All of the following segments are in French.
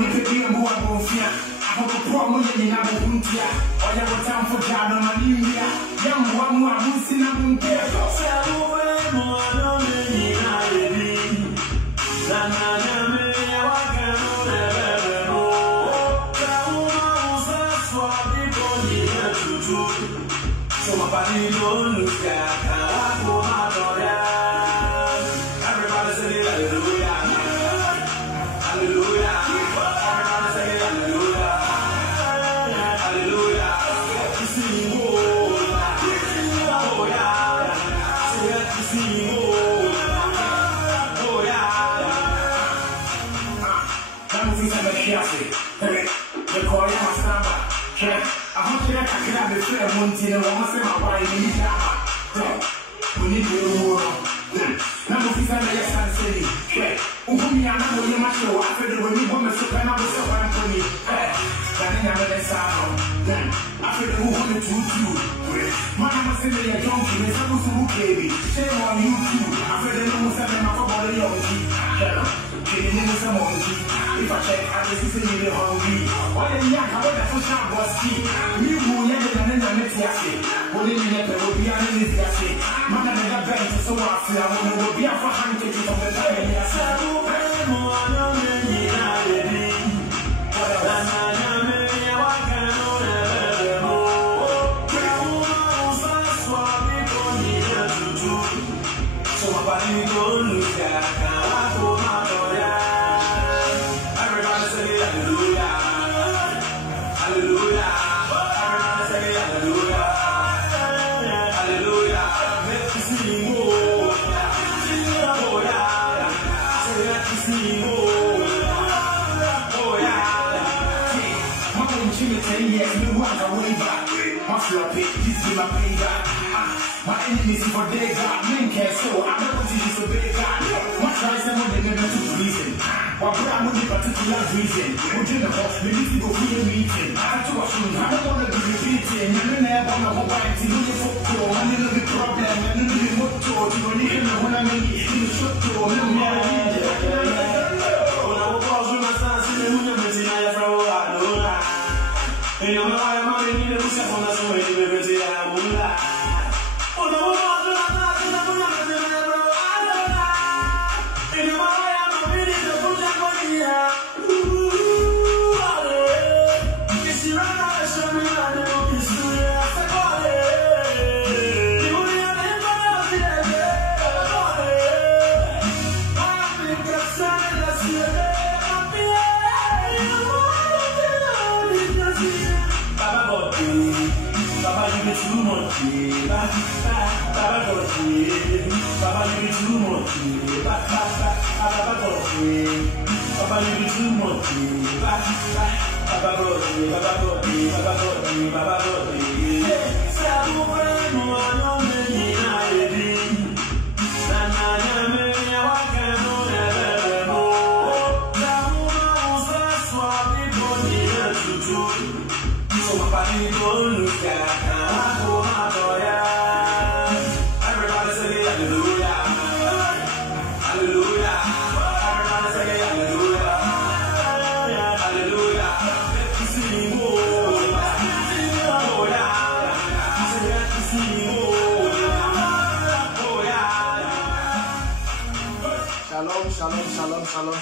you could be a boy, Bonfia. I hope a problem in our Buntia. Or you have time for God on my new year. Young one more, who's in a Buntia. So my body don't look at everybody say hallelujah, hallelujah. Everybody say hallelujah, hallelujah. You see more, oh yeah. Say that you see more, oh yeah. I'm moving to the kiasi. The Korean master. I hope you can have the fair one thing and one say my wife in the we need to know. Now, if you can yes, I'm saying, Umi, I'm not going to my show. I feel the way you want to sit and I was so happy. I never let sound. I feel the woman to you. My mama said they are young, and it's almost a baby. Shame on you too. I feel the woman said I'm not about a young kid. If I check, I just see you hungry. Why the young, how about the social boss key? You who never done it yassi. What did you get? Will be an easy yassi. Mother never bent so I feel I will be a for hand taking from the time. So my body don't look at my enemies for their God, men care so I don't want to disobey God. My tries them when they never took reason. What I'm with a particular reason. Would you know, maybe you go for a meeting. I don't want to be repeating. You never want to hold back to you for poor. I need a big problem, I need a big motor. You don't even know when I mean you should go. You know,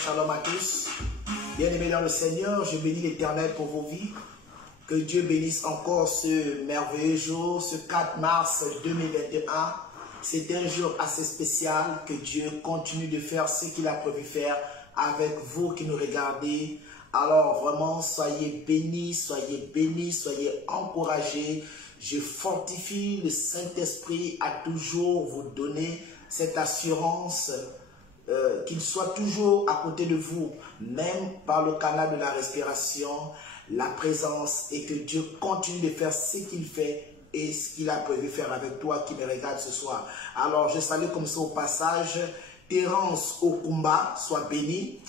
Shalom à tous. Bien-aimés dans le Seigneur, je bénis l'Éternel pour vos vies. Que Dieu bénisse encore ce merveilleux jour, ce 4 mars 2021. C'est un jour assez spécial. Que Dieu continue de faire ce qu'il a prévu faire avec vous qui nous regardez. Alors vraiment, soyez bénis, soyez encouragés. Je fortifie le Saint-Esprit à toujours vous donner cette assurance qu'il soit toujours à côté de vous, même par le canal de la respiration, la présence, et que Dieu continue de faire ce qu'il fait et ce qu'il a prévu faire avec toi qui me regarde ce soir. Alors, je salue comme ça au passage Terence Okumba, sois béni.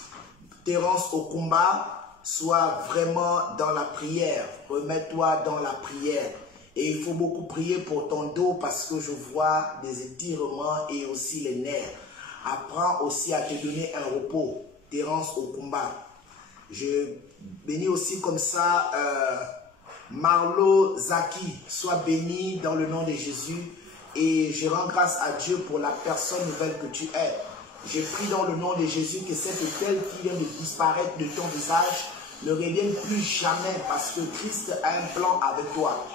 Terence Okumba, sois vraiment dans la prière. Remets-toi dans la prière. Et il faut beaucoup prier pour ton dos parce que je vois des étirements et aussi les nerfs. Apprends aussi à te donner un repos. Terence Okumba. Je bénis aussi comme ça Marlo Zaki, sois béni dans le nom de Jésus. Et je rends grâce à Dieu pour la personne nouvelle que tu es. Je prie dans le nom de Jésus que cette étoile qui vient de disparaître de ton visage ne revienne plus jamais parce que Christ a un plan avec toi.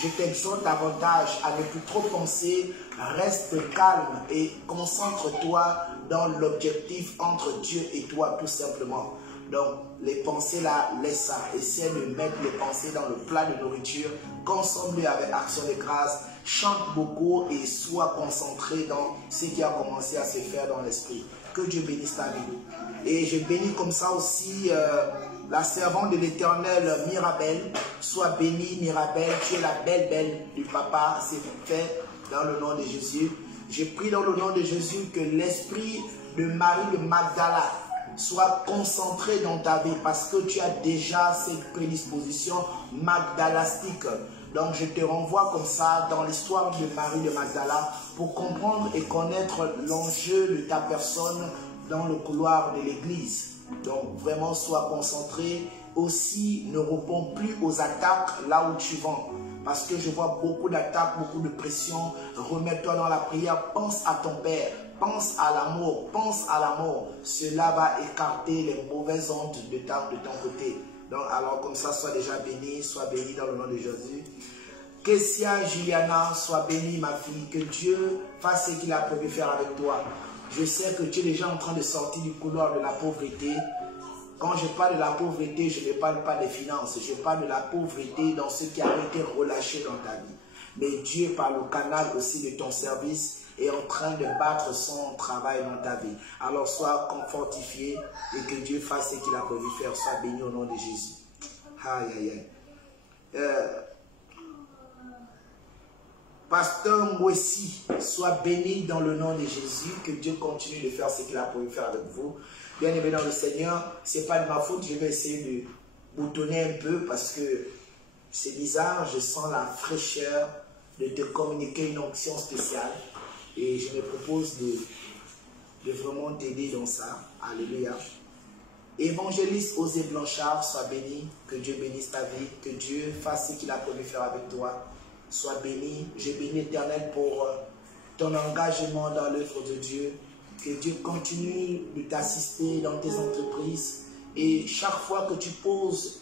Je t'exhorte davantage à ne plus trop penser, reste calme et concentre-toi dans l'objectif entre Dieu et toi tout simplement. Donc les pensées là, laisse ça. Essaie de mettre les pensées dans le plat de nourriture, consomme-les avec action de grâce, chante beaucoup et sois concentré dans ce qui a commencé à se faire dans l'esprit. Que Dieu bénisse ta vie. Et je bénis comme ça aussi la servante de l'Éternel, Mirabel. Sois bénie, Mirabel. Tu es la belle du papa. C'est fait dans le nom de Jésus. Je prie dans le nom de Jésus que l'esprit de Marie de Magdala soit concentré dans ta vie parce que tu as déjà cette prédisposition magdalastique. Donc je te renvoie comme ça dans l'histoire de Marie de Magdala pour comprendre et connaître l'enjeu de ta personne dans le couloir de l'église. Donc vraiment sois concentré. Aussi ne réponds plus aux attaques là où tu vas. Parce que je vois beaucoup d'attaques, beaucoup de pression. Remets-toi dans la prière, pense à ton Père. Pense à l'amour, pense à l'amour. Cela va écarter les mauvaises ondes de ton côté. Donc, alors comme ça, sois déjà béni, sois béni dans le nom de Jésus. Kessia Juliana, sois bénie ma fille, que Dieu fasse ce qu'il a prévu faire avec toi. Je sais que tu es déjà en train de sortir du couloir de la pauvreté. Quand je parle de la pauvreté, je ne parle pas des finances, je parle de la pauvreté dans ce qui a été relâché dans ta vie. Mais Dieu, par le canal aussi de ton service, est en train de battre son travail dans ta vie. Alors sois fortifié et que Dieu fasse ce qu'il a prévu faire. Sois béni au nom de Jésus. Aïe, aïe, aïe. Pasteur Mwessi, sois béni dans le nom de Jésus. Que Dieu continue de faire ce qu'il a prévu faire avec vous. Bien aimé dans le Seigneur, ce n'est pas de ma faute. Je vais essayer de boutonner un peu parce que c'est bizarre. Je sens la fraîcheur de te communiquer une onction spéciale. Et je me propose de vraiment t'aider dans ça. Alléluia. Évangéliste Osée Blanchard, sois béni. Que Dieu bénisse ta vie. Que Dieu fasse ce qu'il a prévu faire avec toi. Sois béni. Je bénis l'Éternel pour ton engagement dans l'œuvre de Dieu. Que Dieu continue de t'assister dans tes entreprises. Et chaque fois que tu poses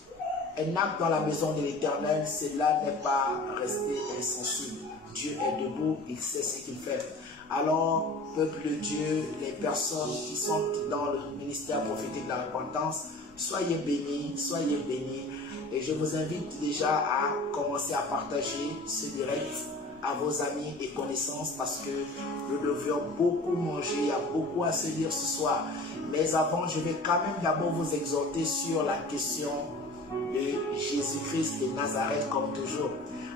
un acte dans la maison de l'Éternel, cela n'est pas resté insensible. Dieu est debout, il sait ce qu'il fait. Alors, peuple de Dieu, les personnes qui sont dans le ministère prophétique de la repentance, soyez bénis, soyez bénis. Et je vous invite déjà à commencer à partager ce direct à vos amis et connaissances parce que nous devions beaucoup manger, il y a beaucoup à se dire ce soir. Mais avant, je vais quand même d'abord vous exhorter sur la question de Jésus-Christ de Nazareth comme toujours.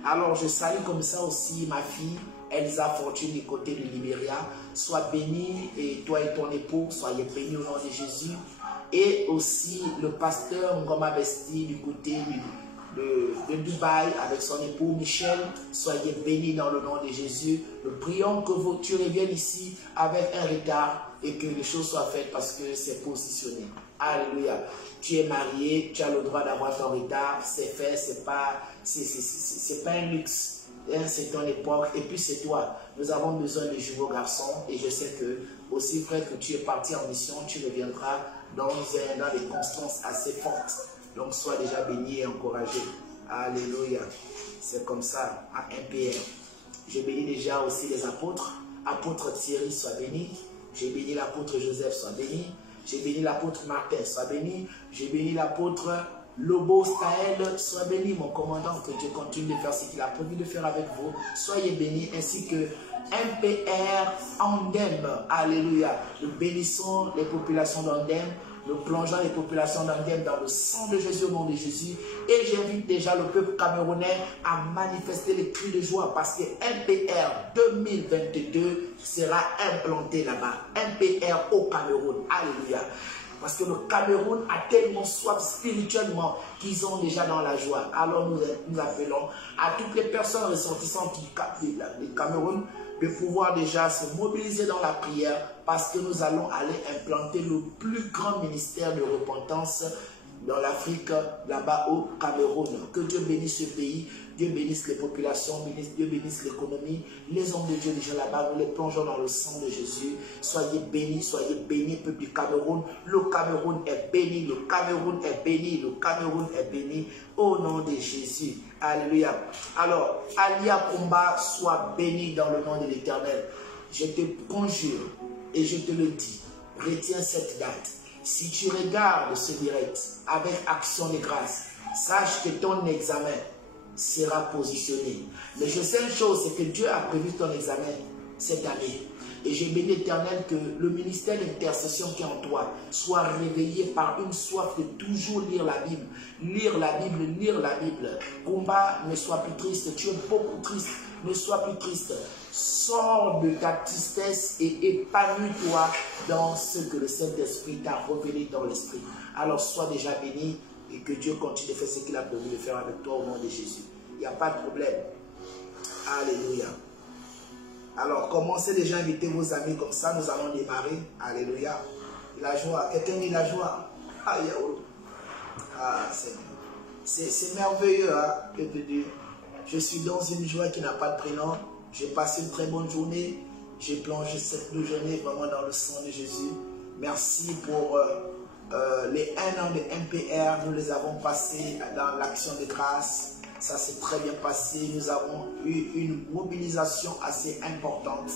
Alors, je salue comme ça aussi ma fille, Elsa Fortune du côté de Libéria. Sois bénie et toi et ton époux, soyez bénis au nom de Jésus. Et aussi le pasteur Ngoma Besti du côté de Dubaï avec son époux Michel. Soyez bénis dans le nom de Jésus. Nous prions que tu reviennes ici avec un retard et que les choses soient faites parce que c'est positionné. Alléluia. Tu es marié, tu as le droit d'avoir ton retard, c'est fait, c'est pas un luxe. C'est ton époque et puis c'est toi. Nous avons besoin de nouveaux garçons et je sais que aussi frère que tu es parti en mission, tu reviendras dans des constances assez fortes. Donc sois déjà béni et encouragé. Alléluia. C'est comme ça à MPR. Je bénis déjà aussi les apôtres. Apôtre Thierry, sois béni. J'ai béni l'apôtre Joseph, sois béni. J'ai béni l'apôtre Martin, sois béni. J'ai béni l'apôtre Lobo Staël, sois béni mon commandant, que Dieu continue de faire ce qu'il a prévu de faire avec vous. Soyez bénis ainsi que MPR Andem. Alléluia. Nous bénissons les populations d'Andem. Nous plongeons les populations d'Andem dans le sang de Jésus au nom de Jésus. Et j'invite déjà le peuple camerounais à manifester les cris de joie parce que MPR 2022 sera implanté là-bas. MPR au Cameroun. Alléluia. Parce que le Cameroun a tellement soif spirituellement qu'ils ont déjà dans la joie. Alors nous appelons à toutes les personnes ressortissantes du Cameroun de pouvoir déjà se mobiliser dans la prière parce que nous allons aller implanter le plus grand ministère de repentance dans l'Afrique, là-bas au Cameroun. Que Dieu bénisse ce pays, Dieu bénisse les populations, Dieu bénisse l'économie. Les hommes de Dieu déjà là-bas, nous les plongeons dans le sang de Jésus. Soyez bénis, peuple du Cameroun. Le Cameroun est béni, le Cameroun est béni, le Cameroun est béni. Au nom de Jésus. Alléluia. Alors, Alia Combat, sois béni dans le nom de l'Éternel. Je te conjure et je te le dis, retiens cette date. Si tu regardes ce direct avec action de grâce, sache que ton examen sera positionné. Mais je sais une chose, c'est que Dieu a prévu ton examen cette année. Et je bénis l'Éternel que le ministère d'intercession qui est en toi soit réveillé par une soif de toujours lire la Bible. Lire la Bible, lire la Bible. Combat, ne sois plus triste. Tu es beaucoup triste. Ne sois plus triste. Sors de ta tristesse et épanouis-toi dans ce que le Saint-Esprit t'a révélé dans l'Esprit. Alors sois déjà béni et que Dieu continue de faire ce qu'il a prévu de faire avec toi au nom de Jésus. Il n'y a pas de problème. Alléluia. Alors, commencez déjà à inviter vos amis comme ça. Nous allons démarrer. Alléluia. La joie. Quelqu'un dit la joie. C'est merveilleux, hein, que de Dieu. Je suis dans une joie qui n'a pas de prénom. J'ai passé une très bonne journée. J'ai plongé cette journée vraiment dans le sang de Jésus. Merci pour les 1 an de MPR. Nous les avons passés dans l'action de grâce. Ça s'est très bien passé. Nous avons eu une mobilisation assez importante.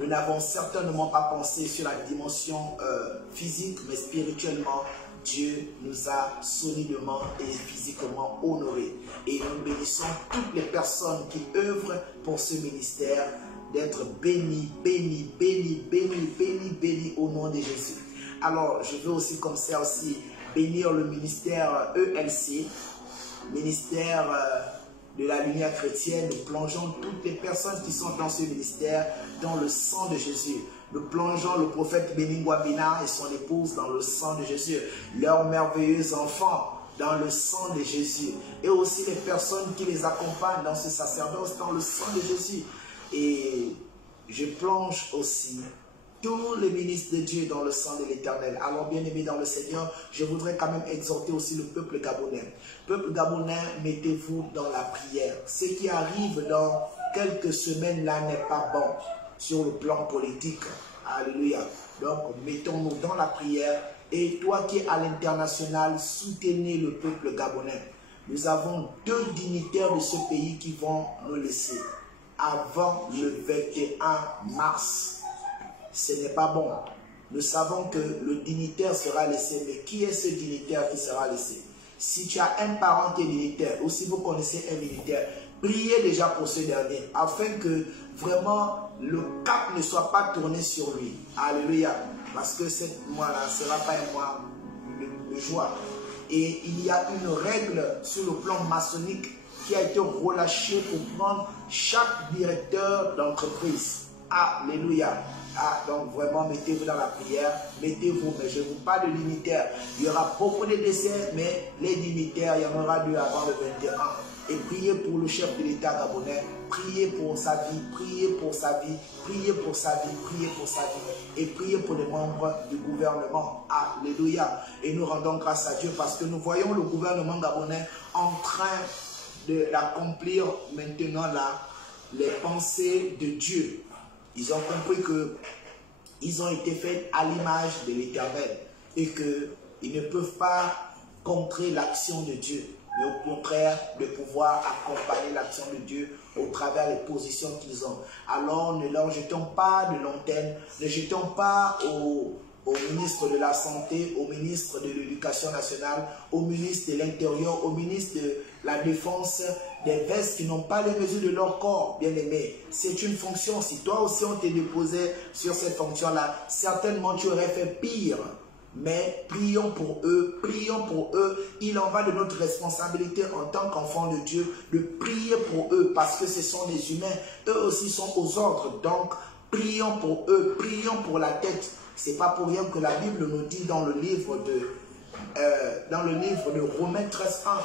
Nous n'avons certainement pas pensé sur la dimension physique, mais spirituellement, Dieu nous a solidement et physiquement honorés. Et nous bénissons toutes les personnes qui œuvrent pour ce ministère d'être bénis, bénis, bénis, bénis, bénis, bénis au nom de Jésus. Alors, je veux aussi comme ça aussi bénir le ministère ELC, ministère de la lumière chrétienne. Nous plongeons toutes les personnes qui sont dans ce ministère dans le sang de Jésus. Nous plongeons le prophète Beningwa Bina et son épouse dans le sang de Jésus. Leurs merveilleux enfants dans le sang de Jésus. Et aussi les personnes qui les accompagnent dans ce sacerdoce dans le sang de Jésus. Et je plonge aussi tous les ministres de Dieu dans le sang de l'Éternel. Alors bien aimés dans le Seigneur, je voudrais quand même exhorter aussi le peuple gabonais. Peuple gabonais, mettez-vous dans la prière. Ce qui arrive dans quelques semaines là n'est pas bon sur le plan politique. Alléluia. Donc mettons-nous dans la prière. Et toi qui es à l'international, soutenez le peuple gabonais. Nous avons 2 dignitaires de ce pays qui vont nous laisser avant le 21 mars. Ce n'est pas bon. Nous savons que le dignitaire sera laissé. Mais qui est ce dignitaire qui sera laissé? Si tu as un parent qui est dignitaire, ou si vous connaissez un dignitaire, priez déjà pour ce dernier, afin que vraiment le cap ne soit pas tourné sur lui. Alléluia. Parce que ce mois-là ne sera pas un mois de joie. Et il y a une règle sur le plan maçonnique qui a été relâchée pour prendre chaque directeur d'entreprise. Alléluia. Donc vraiment, mettez-vous dans la prière, mettez-vous, mais je vous parle de dignitaires. Il y aura beaucoup de décès, mais les dignitaires, il y en aura 2 avant le 21. Et priez pour le chef de l'État gabonais, priez pour sa vie, priez pour sa vie, priez pour sa vie, priez pour sa vie, et priez pour les membres du gouvernement. Alléluia. Et nous rendons grâce à Dieu parce que nous voyons le gouvernement gabonais en train d'accomplir maintenant les pensées de Dieu. Ils ont compris qu'ils ont été faits à l'image de l'Éternel et qu'ils ne peuvent pas contrer l'action de Dieu, mais au contraire de pouvoir accompagner l'action de Dieu au travers des positions qu'ils ont. Alors ne leur jetons pas de l'antenne, ne jetons pas au ministre de la Santé, au ministre de l'Éducation nationale, au ministre de l'Intérieur, au ministre de la Défense, des vestes qui n'ont pas les mesures de leur corps, bien aimé. C'est une fonction. Si toi aussi on t'est déposé sur cette fonction-là, certainement tu aurais fait pire. Mais prions pour eux, prions pour eux. Il en va de notre responsabilité en tant qu'enfants de Dieu de prier pour eux parce que ce sont des humains. Eux aussi sont aux ordres. Donc, prions pour eux, prions pour la tête. C'est pas pour rien que la Bible nous dit dans le livre de Romains 13:1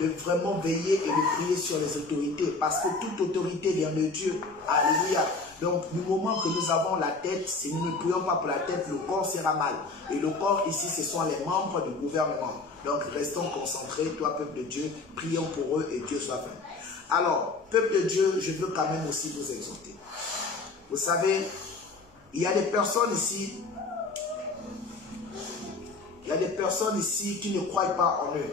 de vraiment veiller et de prier sur les autorités parce que toute autorité vient de Dieu. Alléluia. Donc, du moment que nous avons la tête, si nous ne prions pas pour la tête, le corps sera mal. Et le corps, ici, ce sont les membres du gouvernement. Donc, restons concentrés, toi, peuple de Dieu, prions pour eux et Dieu soit fait. Alors, peuple de Dieu, je veux quand même aussi vous exhorter. Vous savez, il y a des personnes ici, qui ne croient pas en eux.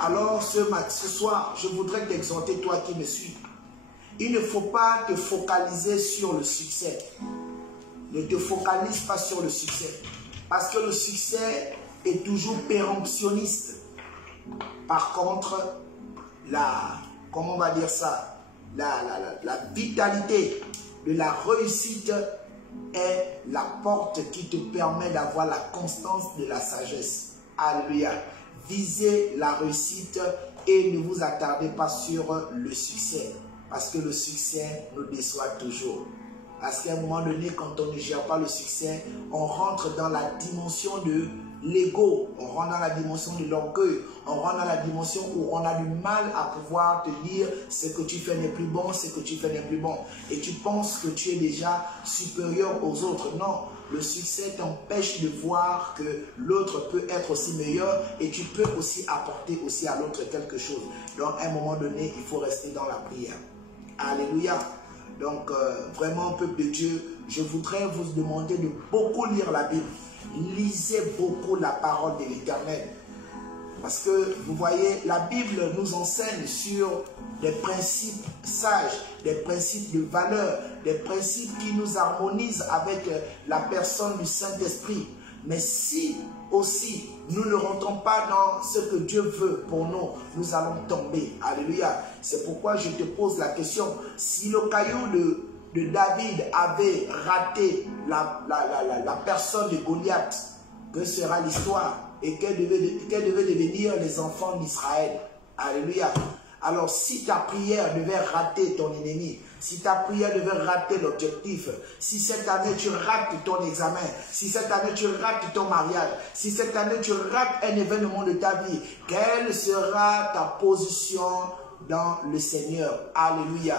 Alors, ce soir, je voudrais t'exhorter, toi qui me suis. Il ne faut pas te focaliser sur le succès. Ne te focalise pas sur le succès. Parce que le succès est toujours péremptionniste. Par contre, comment on va dire ça, la vitalité de la réussite est la porte qui te permet d'avoir la constance de la sagesse. Alléluia. Visez la réussite et ne vous attardez pas sur le succès. Parce que le succès nous déçoit toujours. Parce qu'à un moment donné, quand on ne gère pas le succès, on rentre dans la dimension de l'ego, on rentre dans la dimension de l'orgueil, on rentre dans la dimension où on a du mal à pouvoir te dire ce que tu fais n'est plus bon, ce que tu fais n'est plus bon. Et tu penses que tu es déjà supérieur aux autres. Non, le succès t'empêche de voir que l'autre peut être aussi meilleur et tu peux aussi apporter aussi à l'autre quelque chose. Donc à un moment donné, il faut rester dans la prière. Alléluia. Donc vraiment, peuple de Dieu, je voudrais vous demander de beaucoup lire la Bible. Lisez beaucoup la parole de l'Éternel. Parce que vous voyez, la Bible nous enseigne sur des principes sages, des principes de valeur, des principes qui nous harmonisent avec la personne du Saint-Esprit. Mais si aussi nous ne rentrons pas dans ce que Dieu veut pour nous, nous allons tomber. Alléluia. C'est pourquoi je te pose la question. Si le caillou de David avait raté la personne de Goliath, que sera l'histoire et quels devaient devenir les enfants d'Israël? Alléluia. Alors si ta prière devait rater ton ennemi, si ta prière devait rater l'objectif, si cette année tu rates ton examen, si cette année tu rates ton mariage, si cette année tu rates un événement de ta vie, quelle sera ta position dans le Seigneur? Alléluia.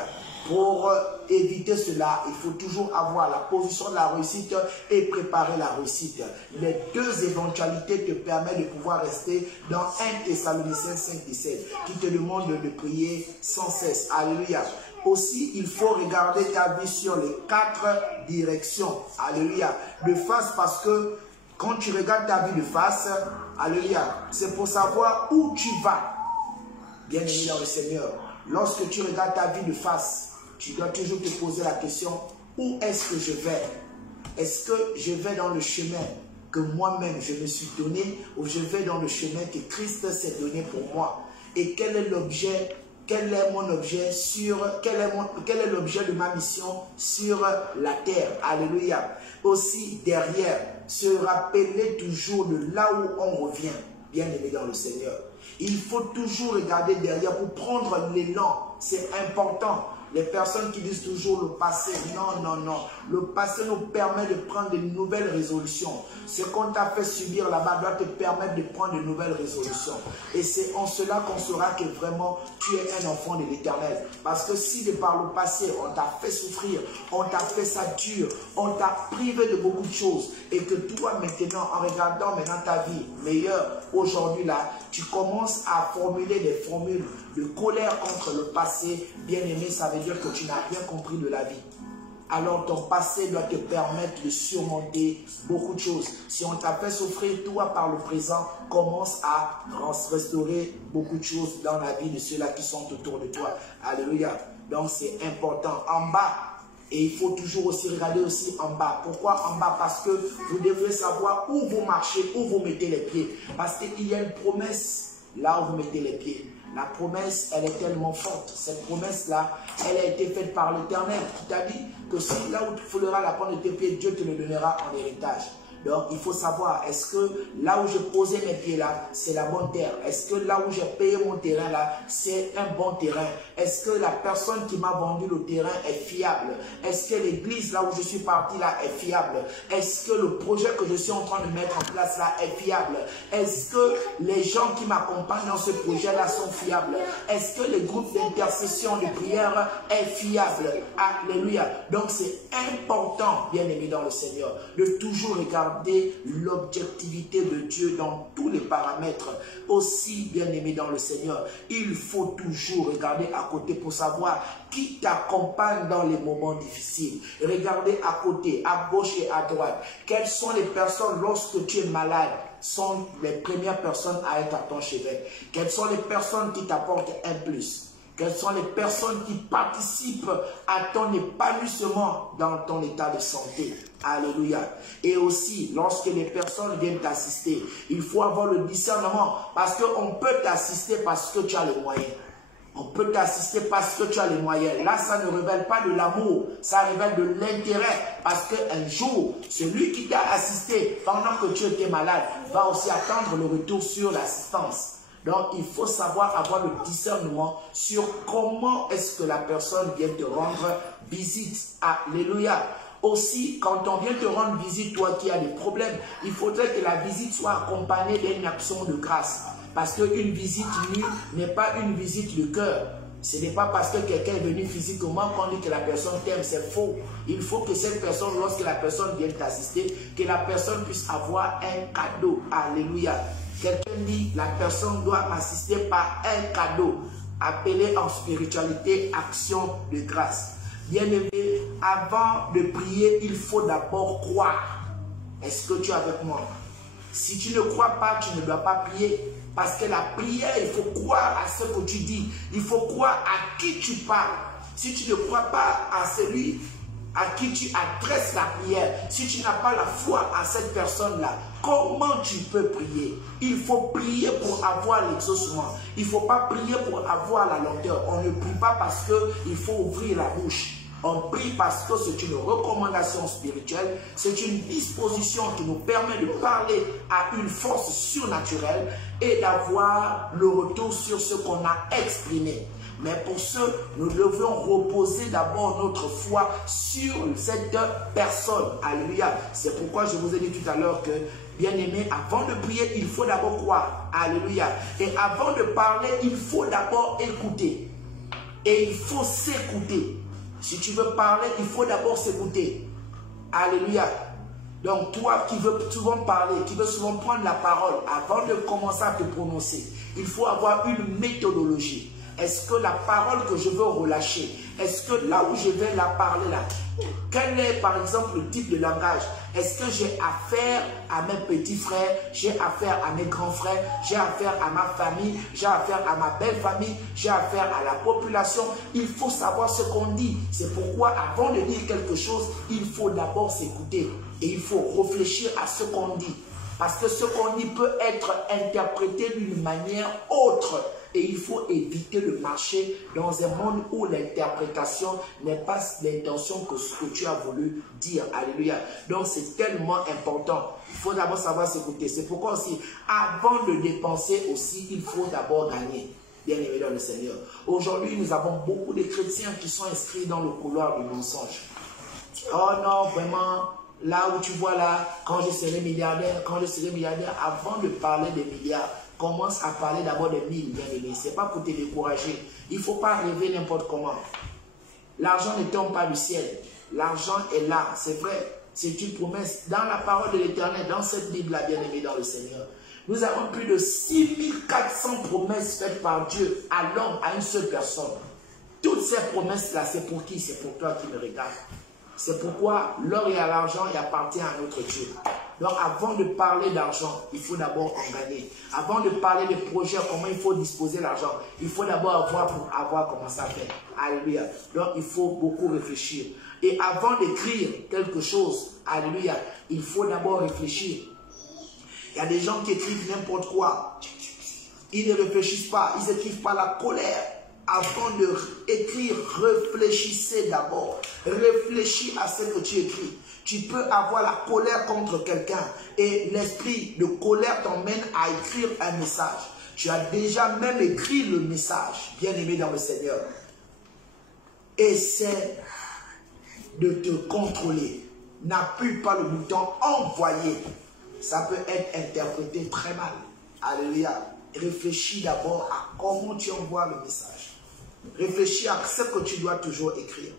Pour éviter cela, il faut toujours avoir la position de la réussite et préparer la réussite. Les deux éventualités te permettent de pouvoir rester dans 1 Thessaloniciens 5:17 qui te demande de prier sans cesse. Alléluia. Aussi, il faut regarder ta vie sur les 4 directions. Alléluia. De face, parce que quand tu regardes ta vie de face, alléluia, c'est pour savoir où tu vas. Bien-aimé dans le Seigneur, lorsque tu regardes ta vie de face, tu dois toujours te poser la question, où est-ce que je vais? Est-ce que je vais dans le chemin que moi-même je me suis donné ou je vais dans le chemin que Christ s'est donné pour moi? Et quel est l'objet, quel est mon objet quel est l'objet de ma mission sur la terre? Alléluia. Aussi derrière, se rappeler toujours de là où on revient, bien aimé dans le Seigneur. Il faut toujours regarder derrière pour prendre l'élan. C'est important. Les personnes qui disent toujours le passé, non, non, non. Le passé nous permet de prendre de nouvelles résolutions. Ce qu'on t'a fait subir là-bas doit te permettre de prendre de nouvelles résolutions. Et c'est en cela qu'on saura que vraiment tu es un enfant de l'Éternel. Parce que si de par le passé, on t'a fait souffrir, on t'a fait ça dur, on t'a privé de beaucoup de choses, et que toi maintenant, en regardant maintenant ta vie meilleure, aujourd'hui là, tu commences à formuler des formules de colère contre le passé, bien aimé, ça veut dire que tu n'as rien compris de la vie. Alors ton passé doit te permettre de surmonter beaucoup de choses. Si on t'a fait souffrir, toi par le présent, commence à restaurer beaucoup de choses dans la vie de ceux-là qui sont autour de toi. Alléluia. Donc c'est important. En bas, et il faut toujours aussi regarder aussi en bas. Pourquoi en bas? Parce que vous devez savoir où vous marchez, où vous mettez les pieds. Parce qu'il y a une promesse là où vous mettez les pieds. La promesse, elle est tellement forte. Cette promesse-là, elle a été faite par l'Éternel qui t'a dit que si là où tu fouleras la pointe de tes pieds, Dieu te le donnera en héritage. Donc, il faut savoir, est-ce que là où j'ai posé mes pieds là, c'est la bonne terre? Est-ce que là où j'ai payé mon terrain là, c'est un bon terrain? Est-ce que la personne qui m'a vendu le terrain est fiable? Est-ce que l'église là où je suis parti là est fiable? Est-ce que le projet que je suis en train de mettre en place là est fiable? Est-ce que les gens qui m'accompagnent dans ce projet là sont fiables? Est-ce que le groupe d'intercession, de prière est fiable? Alléluia. Donc, c'est important, bien aimé dans le Seigneur, de toujours regarder l'objectivité de Dieu dans tous les paramètres. Aussi, bien aimé dans le Seigneur, il faut toujours regarder à côté pour savoir qui t'accompagne dans les moments difficiles. Regardez à côté, à gauche et à droite. Quelles sont les personnes lorsque tu es malade sont les premières personnes à être à ton chevet? Quelles sont les personnes qui t'apportent un plus? Quelles sont les personnes qui participent à ton épanouissement dans ton état de santé? Alléluia. Et aussi, lorsque les personnes viennent t'assister, il faut avoir le discernement, parce qu'on peut t'assister parce que tu as les moyens. On peut t'assister parce que tu as les moyens. Là, ça ne révèle pas de l'amour, ça révèle de l'intérêt. Parce qu'un jour, celui qui t'a assisté pendant que tu étais malade va aussi attendre le retour sur l'assistance. Donc, il faut savoir avoir le discernement sur comment est-ce que la personne vient te rendre visite. Alléluia. Aussi, quand on vient te rendre visite, toi qui as des problèmes, il faudrait que la visite soit accompagnée d'une action de grâce. Parce qu'une visite nue n'est pas une visite de cœur. Ce n'est pas parce que quelqu'un est venu physiquement qu'on dit que la personne t'aime, c'est faux. Il faut que cette personne, lorsque la personne vient t'assister, que la personne puisse avoir un cadeau. Alléluia. Quelqu'un dit, la personne doit m'assister par un cadeau, appelé en spiritualité action de grâce. Bien-aimé, avant de prier, il faut d'abord croire. Est-ce que tu es avec moi? Si tu ne crois pas, tu ne dois pas prier. Parce que la prière, il faut croire à ce que tu dis. Il faut croire à qui tu parles. Si tu ne crois pas à celui à qui tu adresses la prière, si tu n'as pas la foi à cette personne-là, comment tu peux prier? Il faut prier pour avoir l'exaucement. Il ne faut pas prier pour avoir la lenteur. On ne prie pas parce qu'il faut ouvrir la bouche. On prie parce que c'est une recommandation spirituelle, c'est une disposition qui nous permet de parler à une force surnaturelle et d'avoir le retour sur ce qu'on a exprimé. Mais pour ce, nous devons reposer d'abord notre foi sur cette personne. Alléluia. C'est pourquoi je vous ai dit tout à l'heure que, bien aimé, avant de prier, il faut d'abord croire. Alléluia. Et avant de parler, il faut d'abord écouter. Et il faut s'écouter. Si tu veux parler, il faut d'abord s'écouter. Alléluia. Donc toi qui veux souvent parler, qui veux souvent prendre la parole, avant de commencer à te prononcer, il faut avoir une méthodologie. Est-ce que la parole que je veux relâcher, est-ce que là où je vais la parler là, quel est par exemple le type de langage? Est-ce que j'ai affaire à mes petits frères, j'ai affaire à mes grands frères, j'ai affaire à ma famille, j'ai affaire à ma belle famille, j'ai affaire à la population? Il faut savoir ce qu'on dit. C'est pourquoi avant de dire quelque chose, il faut d'abord s'écouter et il faut réfléchir à ce qu'on dit. Parce que ce qu'on dit peut être interprété d'une manière autre. Et il faut éviter de marcher dans un monde où l'interprétation n'est pas l'intention que ce que tu as voulu dire. Alléluia. Donc c'est tellement important. Il faut d'abord savoir s'écouter. C'est pourquoi aussi, avant de dépenser aussi, il faut d'abord gagner. Bien aimé dans le Seigneur. Aujourd'hui, nous avons beaucoup de chrétiens qui sont inscrits dans le couloir du mensonge. Oh non, vraiment, là où tu vois là, quand je serai milliardaire, avant de parler des milliards, commence à parler d'abord des 1000, bien aimé. Ce n'est pas pour te décourager. Il ne faut pas rêver n'importe comment. L'argent ne tombe pas du ciel. L'argent est là, c'est vrai. C'est une promesse. Dans la parole de l'Éternel, dans cette Bible-là, bien aimé dans le Seigneur, nous avons plus de 6400 promesses faites par Dieu à l'homme, à une seule personne. Toutes ces promesses-là, c'est pour qui? C'est pour toi qui me regardes. C'est pourquoi l'or et l'argent appartient à notre Dieu. Donc avant de parler d'argent, il faut d'abord en gagner. Avant de parler de projets, comment il faut disposer l'argent, il faut d'abord avoir comment ça fait. Alléluia. Donc il faut beaucoup réfléchir. Et avant d'écrire quelque chose, alléluia, il faut d'abord réfléchir. Il y a des gens qui écrivent n'importe quoi. Ils ne réfléchissent pas, ils écrivent par la colère. avant d'écrire, réfléchissez d'abord. Réfléchis à ce que tu écris. Tu peux avoir la colère contre quelqu'un et l'esprit de colère t'emmène à écrire un message. Tu as déjà même écrit le message, bien-aimé dans le Seigneur. Essaie de te contrôler. N'appuie pas le bouton envoyer. Ça peut être interprété très mal. Alléluia. Réfléchis d'abord à comment tu envoies le message. Réfléchis à ce que tu dois toujours écrire.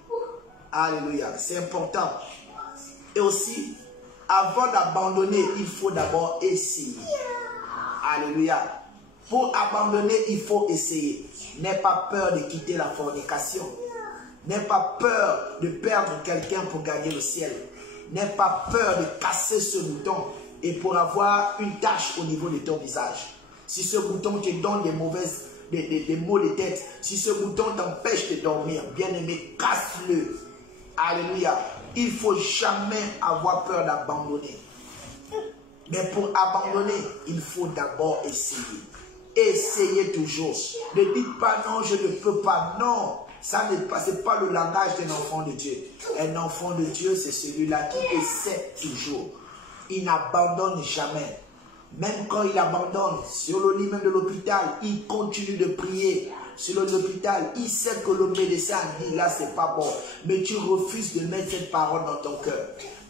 Alléluia. C'est important. Et aussi, avant d'abandonner, il faut d'abord essayer. Alléluia. Pour abandonner, il faut essayer. N'aie pas peur de quitter la fornication. N'aie pas peur de perdre quelqu'un pour gagner le ciel. N'aie pas peur de casser ce bouton et pour avoir une tache au niveau de ton visage. Si ce bouton te donne des maux de tête, si ce bouton t'empêche de dormir, bien-aimé, casse-le. Alléluia. Il ne faut jamais avoir peur d'abandonner. Mais pour abandonner, il faut d'abord essayer. Essayez toujours. Ne dites pas non, je ne peux pas. Non, ça n'est pas le langage d'un enfant de Dieu. Un enfant de Dieu, c'est celui-là qui essaie toujours. Il n'abandonne jamais. Même quand il abandonne, sur le lit même de l'hôpital, il continue de prier. Sur l'hôpital, il sait que le médecin dit là, c'est pas bon. Mais tu refuses de mettre cette parole dans ton cœur.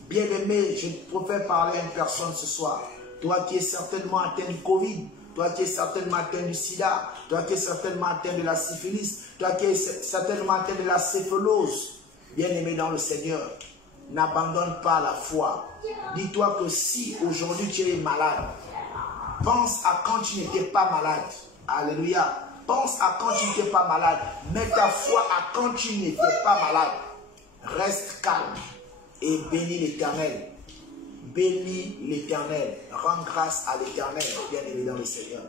Bien-aimé, je préfère parler à une personne ce soir. Toi qui es certainement atteint du Covid, toi qui es certainement atteint du sida, toi qui es certainement atteint de la syphilis, toi qui es certainement atteint de la céphalose, bien-aimé dans le Seigneur, n'abandonne pas la foi. Dis-toi que si aujourd'hui tu es malade, pense à quand tu n'étais pas malade. Alléluia. Pense à quand tu n'étais pas malade. Mets ta foi à quand tu n'étais pas malade. Reste calme et bénis l'Éternel. Bénis l'Éternel. Rends grâce à l'Éternel, bien-aimé dans le Seigneur.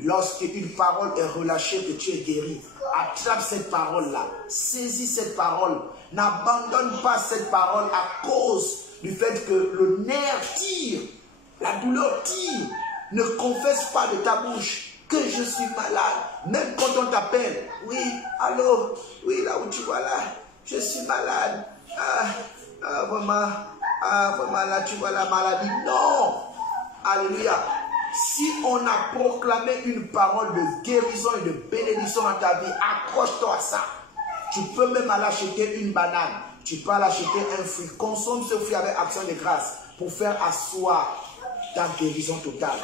Lorsque une parole est relâchée, que tu es guéri, attrape cette parole-là. Saisis cette parole. N'abandonne pas cette parole à cause du fait que le nerf tire. La douleur tire. Ne confesse pas de ta bouche que je suis malade. Même quand on t'appelle, oui, allô, oui, là où tu vois là, je suis malade. Vraiment, là tu vois la maladie. Non. Alléluia. Si on a proclamé une parole de guérison et de bénédiction dans ta vie, accroche-toi à ça. Tu peux même aller acheter une banane. Tu peux aller acheter un fruit. Consomme ce fruit avec action de grâce pour faire asseoir ta guérison totale.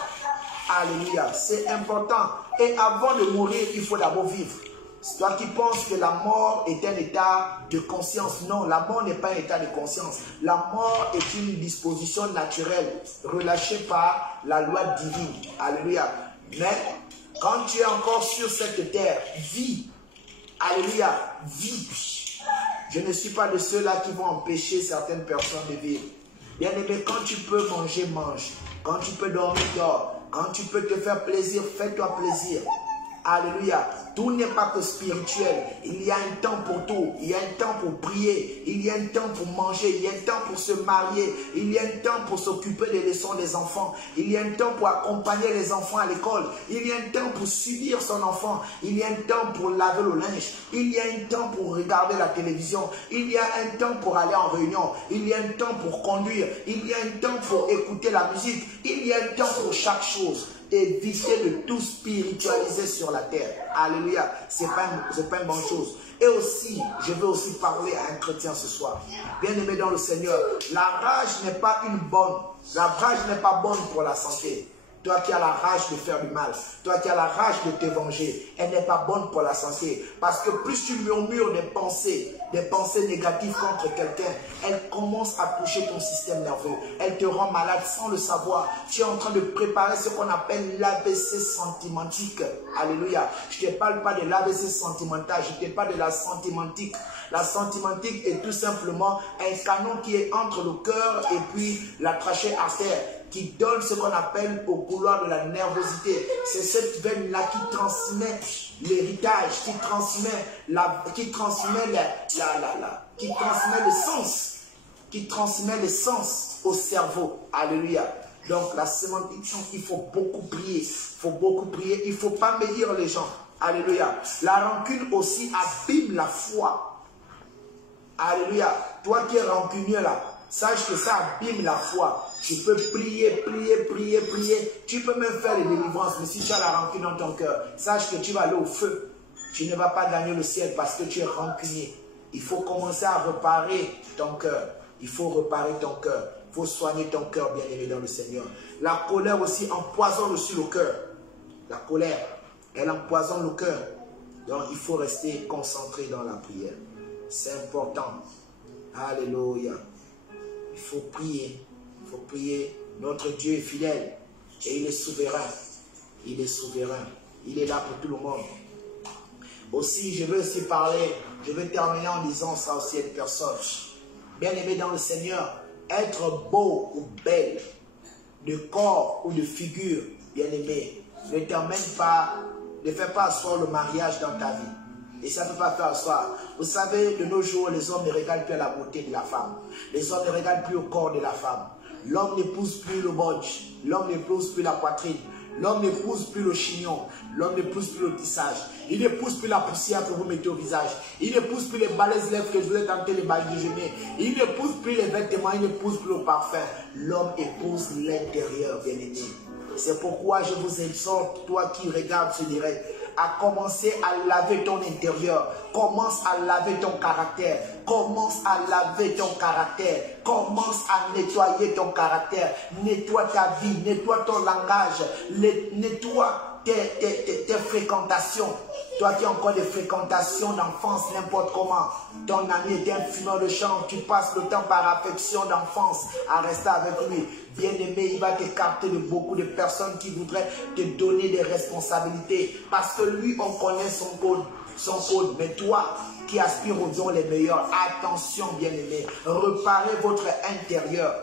Alléluia, c'est important. Et avant de mourir, il faut d'abord vivre. C'est toi qui penses que la mort est un état de conscience. Non, la mort n'est pas un état de conscience. La mort est une disposition naturelle relâchée par la loi divine. Alléluia. Mais quand tu es encore sur cette terre, vis. Alléluia, vis. Je ne suis pas de ceux-là qui vont empêcher certaines personnes de vivre. Bien aimé, quand tu peux manger, mange. Quand tu peux dormir, dors. Quand tu peux te faire plaisir, fais-toi plaisir. Alléluia. Tout n'est pas que spirituel. Il y a un temps pour tout. Il y a un temps pour prier. Il y a un temps pour manger. Il y a un temps pour se marier. Il y a un temps pour s'occuper des leçons des enfants. Il y a un temps pour accompagner les enfants à l'école. Il y a un temps pour subir son enfant. Il y a un temps pour laver le linge. Il y a un temps pour regarder la télévision. Il y a un temps pour aller en réunion. Il y a un temps pour conduire. Il y a un temps pour écouter la musique. Il y a un temps pour chaque chose. Évitez de tout spiritualiser sur la terre. Alléluia. C'est pas une bonne chose. Et aussi, je veux aussi parler à un chrétien ce soir. Bien-aimé dans le Seigneur, la rage n'est pas La rage n'est pas bonne pour la santé. Toi qui as la rage de faire du mal, toi qui as la rage de te venger, elle n'est pas bonne pour la santé. Parce que plus tu murmures des pensées négatives contre quelqu'un, elle commence à toucher ton système nerveux. Elle te rend malade sans le savoir. Tu es en train de préparer ce qu'on appelle l'AVC sentimentique. Alléluia. Je ne te parle pas de l'AVC sentimental, je te parle de la sentimentique. La sentimentique est tout simplement un canon qui est entre le cœur et puis la trachée artère, qui donne ce qu'on appelle au couloir de la nervosité. C'est cette veine-là qui transmet l'héritage, qui transmet le sens au cerveau. Alléluia. Donc la sémantique, il faut beaucoup prier. Il faut beaucoup prier. Il ne faut pas médire les gens. Alléluia. La rancune aussi abîme la foi. Alléluia. Toi qui es rancunier là, sache que ça abîme la foi. Tu peux prier, prier, prier, prier. Tu peux même faire les délivrances. Mais si tu as la rancune dans ton cœur, sache que tu vas aller au feu. Tu ne vas pas gagner le ciel parce que tu es rancunier. Il faut commencer à réparer ton cœur. Il faut réparer ton cœur. Il faut soigner ton cœur, bien-aimé dans le Seigneur. La colère aussi empoisonne aussi le cœur. La colère, elle empoisonne le cœur. Donc, il faut rester concentré dans la prière. C'est important. Alléluia. Il faut prier. Il faut prier. Notre Dieu est fidèle. Et il est souverain. Il est souverain. Il est là pour tout le monde. Aussi, je veux aussi parler. Je vais terminer en disant ça aussi à une personne. Bien-aimé dans le Seigneur, être beau ou belle, de corps ou de figure, bien-aimé, ne t'emmène pas, ne fais pas asseoir le mariage dans ta vie. Et ça ne peut pas faire asseoir. Vous savez, de nos jours, les hommes ne regardent plus à la beauté de la femme. Les hommes ne regardent plus au corps de la femme. L'homme n'épouse plus le bodge. L'homme n'épouse plus la poitrine. L'homme n'épouse plus le chignon. L'homme n'épouse plus le tissage. Il n'épouse plus la poussière que vous mettez au visage. Il n'épouse plus les balaises lèvres que je vous ai tenté de badigeonner. Il n'épouse plus les vêtements. Il n'épouse plus le parfum. L'homme épouse l'intérieur, bien-aimé. C'est pourquoi je vous exhorte, toi qui regardes ce direct, à commencer à laver ton intérieur. Commence à laver ton caractère. Commence à laver ton caractère. Commence à nettoyer ton caractère. Nettoie ta vie. Nettoie ton langage. Nettoie tes fréquentations. Toi qui as encore des fréquentations d'enfance, n'importe comment. Ton ami est un fumeur de chambre. Tu passes le temps par affection d'enfance à rester avec lui. Bien-aimé, il va t'écarter de beaucoup de personnes qui voudraient te donner des responsabilités. Parce que lui, on connaît son code. Mais toi, qui aspire aux dons les meilleurs, attention, bien-aimé. Réparez votre intérieur.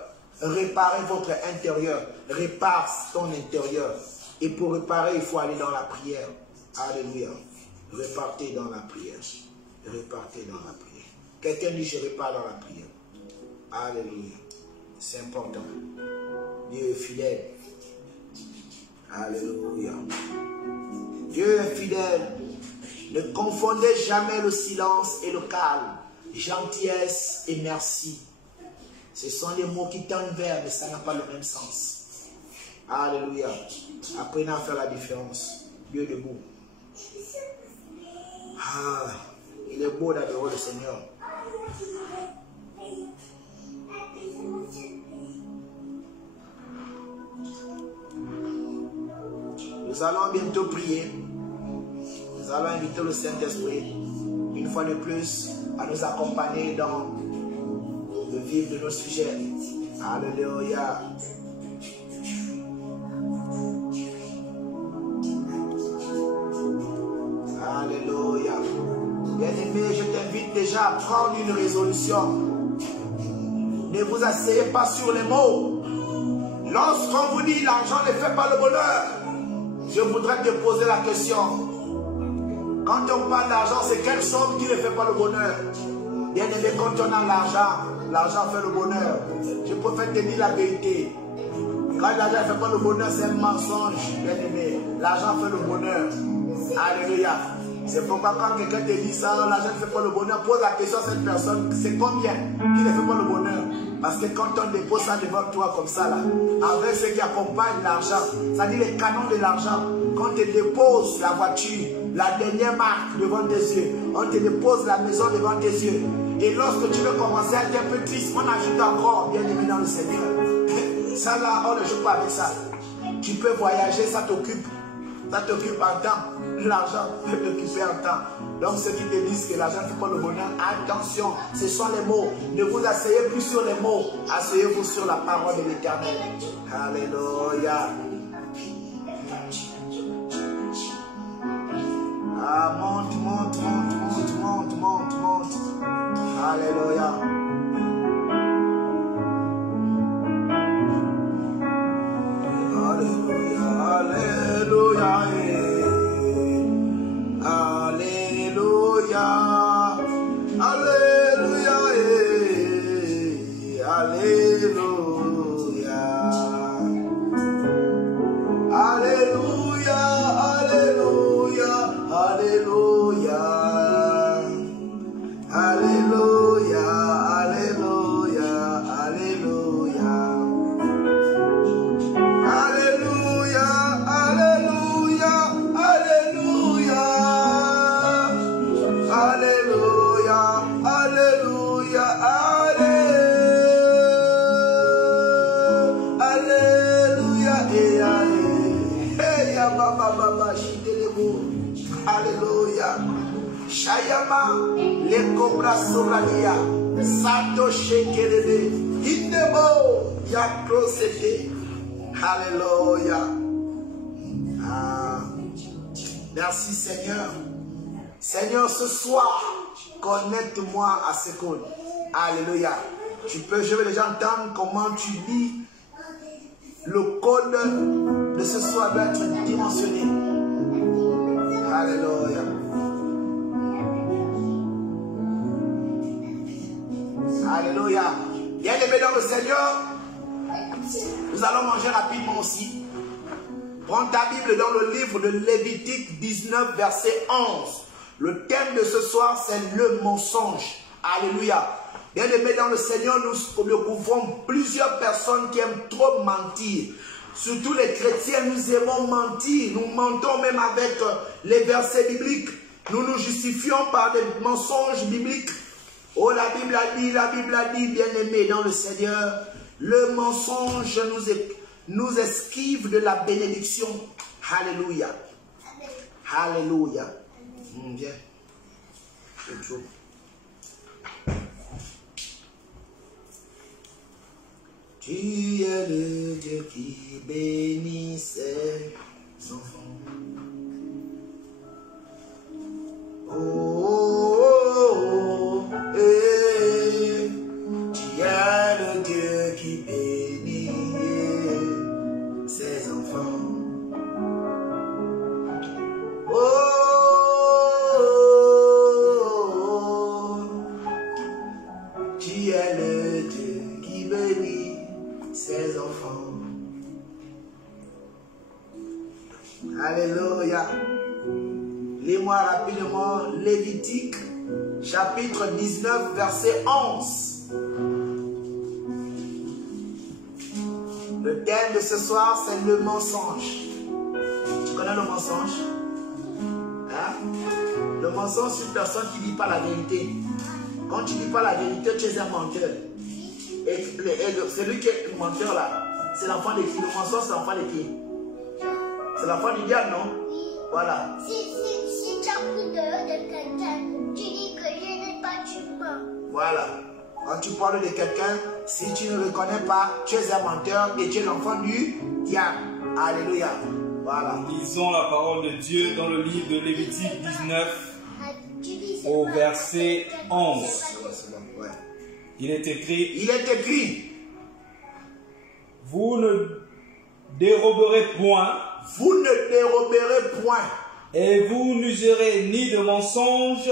Réparez votre intérieur. Répare ton intérieur. Et pour réparer, il faut aller dans la prière. Alléluia. Repartez dans la prière. Repartez dans la prière. Quelqu'un dit, je repars dans la prière. Alléluia. C'est important. Dieu est fidèle. Alléluia. Dieu est fidèle. Ne confondez jamais le silence et le calme. Gentillesse et merci. Ce sont des mots qui tendent vers, mais ça n'a pas le même sens. Alléluia. Apprenez à faire la différence. Dieu est debout. Ah, il est beau d'adorer le Seigneur. Nous allons bientôt prier. Nous allons inviter le Saint-Esprit, une fois de plus, à nous accompagner dans le vif de nos sujets. Alléluia. Alléluia. Bien-aimé, je t'invite déjà à prendre une résolution. Ne vous asseyez pas sur les mots. Lorsqu'on vous dit l'argent ne fait pas le bonheur, je voudrais te poser la question. Quand on parle d'argent, c'est quelle somme qui ne fait pas le bonheur? Bien-aimé, quand on a l'argent, l'argent fait le bonheur. Je préfère te dire la vérité. Quand l'argent ne fait pas le bonheur, c'est un mensonge, bien-aimé. L'argent fait le bonheur. Alléluia. C'est pourquoi quand quelqu'un te dit ça, l'argent ne fait pas le bonheur, pose la question à cette personne, c'est combien qui ne fait pas le bonheur? Parce que quand on dépose ça devant toi comme ça, là, avec ceux qui accompagnent l'argent, c'est-à-dire les canons de l'argent, quand on te dépose la voiture, la dernière marque devant tes yeux, on te dépose la maison devant tes yeux, et lorsque tu veux commencer à être un peu triste, on ajoute encore, bien aimé dans le Seigneur. Ça là, on ne joue pas avec ça. Tu peux voyager, ça t'occupe. Ça t'occupe en temps. L'argent peut t'occuper en temps. Donc ceux qui te disent que l'argent ne fait pas le bonheur, attention, ce sont les mots. Ne vous asseyez plus sur les mots. Asseyez-vous sur la parole de l'Éternel. Alléluia. Ah, monte, monte, monte, monte, monte, monte, monte. Alléluia. Alléluia, Alléluia, Alléluia, Alléluia, Alléluia. Alléluia. Shayama, les cobras sobrania, Santo Shekelebe, Indebo, Yakrosete. Alléluia. Ah. Merci Seigneur. Seigneur, ce soir, connecte-moi à ce code. Alléluia. Je vais déjà entendre comment tu lis. Le code de ce soir doit être dimensionné. Alléluia. Alléluia. Bien-aimés dans le Seigneur, nous allons manger rapidement aussi. Prends ta Bible dans le livre de Lévitique 19, verset 11. Le thème de ce soir, c'est le mensonge. Alléluia. Bien-aimés dans le Seigneur, nous découvrons plusieurs personnes qui aiment trop mentir. Surtout les chrétiens, nous aimons mentir. Nous mentons même avec les versets bibliques. Nous nous justifions par des mensonges bibliques. Oh, la Bible a dit, bien-aimés dans le Seigneur, le mensonge nous esquive de la bénédiction. Alléluia. Alléluia. Viens. Tu es le Dieu qui bénit ses enfants. Tu es le Dieu qui bénit ses enfants. Tu es le Dieu qui bénit ses enfants. Alléluia. Lis-moi rapidement Lévitique, chapitre 19, verset 11. Le thème de ce soir, c'est le mensonge. Tu connais le mensonge? Hein? Le mensonge, c'est une personne qui ne dit pas la vérité. Quand tu ne dis pas la vérité, tu es un menteur. Et celui qui est menteur là, c'est l'enfant de qui? Le mensonge, c'est l'enfant de qui? C'est l'enfant du diable, non? Voilà. Si tu as pris de quelqu'un, tu dis que je n'ai pas du pain. Voilà. Quand tu parles de quelqu'un, si tu ne le connais pas, tu es un menteur et tu es l'enfant du diable. Alléluia. Voilà. Lisons la parole de Dieu dans le livre de Lévitique 19 au verset 11. Ouais. Il est écrit, vous ne déroberez point, et vous n'userez ni de mensonges,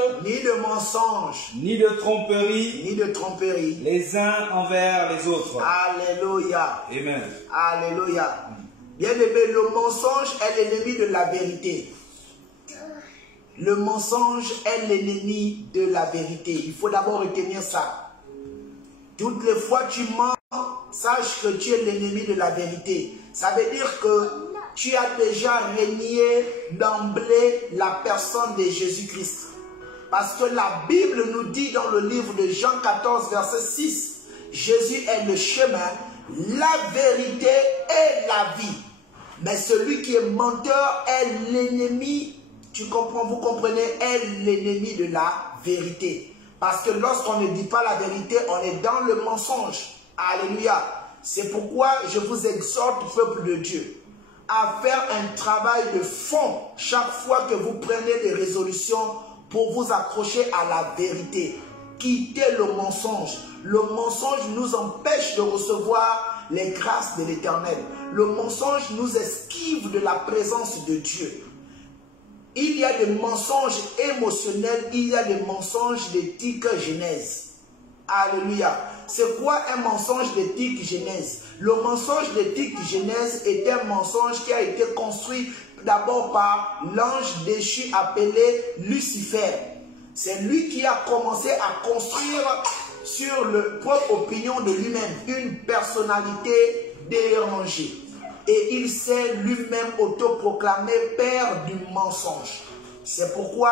ni de tromperie, les uns envers les autres. Alléluia. Amen. Alléluia. Bien-aimé, le mensonge est l'ennemi de la vérité. Le mensonge est l'ennemi de la vérité. Il faut d'abord retenir ça. Toutes les fois que tu mens, sache que tu es l'ennemi de la vérité. Ça veut dire que tu as déjà renié d'emblée la personne de Jésus-Christ. Parce que la Bible nous dit dans le livre de Jean 14, verset 6, Jésus est le chemin, la vérité et la vie. Mais celui qui est menteur est l'ennemi, tu comprends, vous comprenez, est l'ennemi de la vérité. Parce que lorsqu'on ne dit pas la vérité, on est dans le mensonge. Alléluia. C'est pourquoi je vous exhorte, peuple de Dieu, à faire un travail de fond chaque fois que vous prenez des résolutions pour vous accrocher à la vérité. Quittez le mensonge. Le mensonge nous empêche de recevoir les grâces de l'Éternel. Le mensonge nous esquive de la présence de Dieu. Il y a des mensonges émotionnels, il y a des mensonges d'éthique genèse. Alléluia. C'est quoi un mensonge d'éthique genèse? Le mensonge d'éthique genèse est un mensonge qui a été construit d'abord par l'ange déchu appelé Lucifer. C'est lui qui a commencé à construire sur la propre opinion de lui-même une personnalité dérangée. Et il s'est lui-même autoproclamé père du mensonge. C'est pourquoi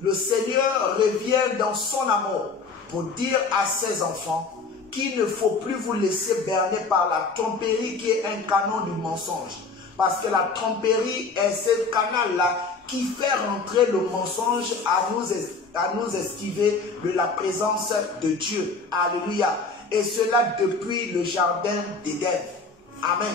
le Seigneur revient dans son amour pour dire à ses enfants qu'il ne faut plus vous laisser berner par la tromperie qui est un canon du mensonge. Parce que la tromperie est ce canal-là qui fait rentrer le mensonge à nous esquiver de la présence de Dieu. Alléluia. Et cela depuis le jardin d'Éden. Amen.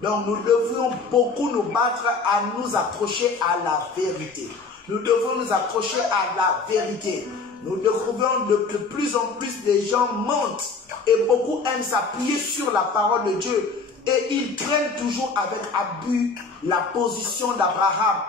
Donc nous devrions beaucoup nous battre à nous accrocher à la vérité. Nous devons nous accrocher à la vérité. Nous devons de plus en plus les gens mentent et beaucoup aiment s'appuyer sur la parole de Dieu. Et ils prennent toujours avec abus la position d'Abraham,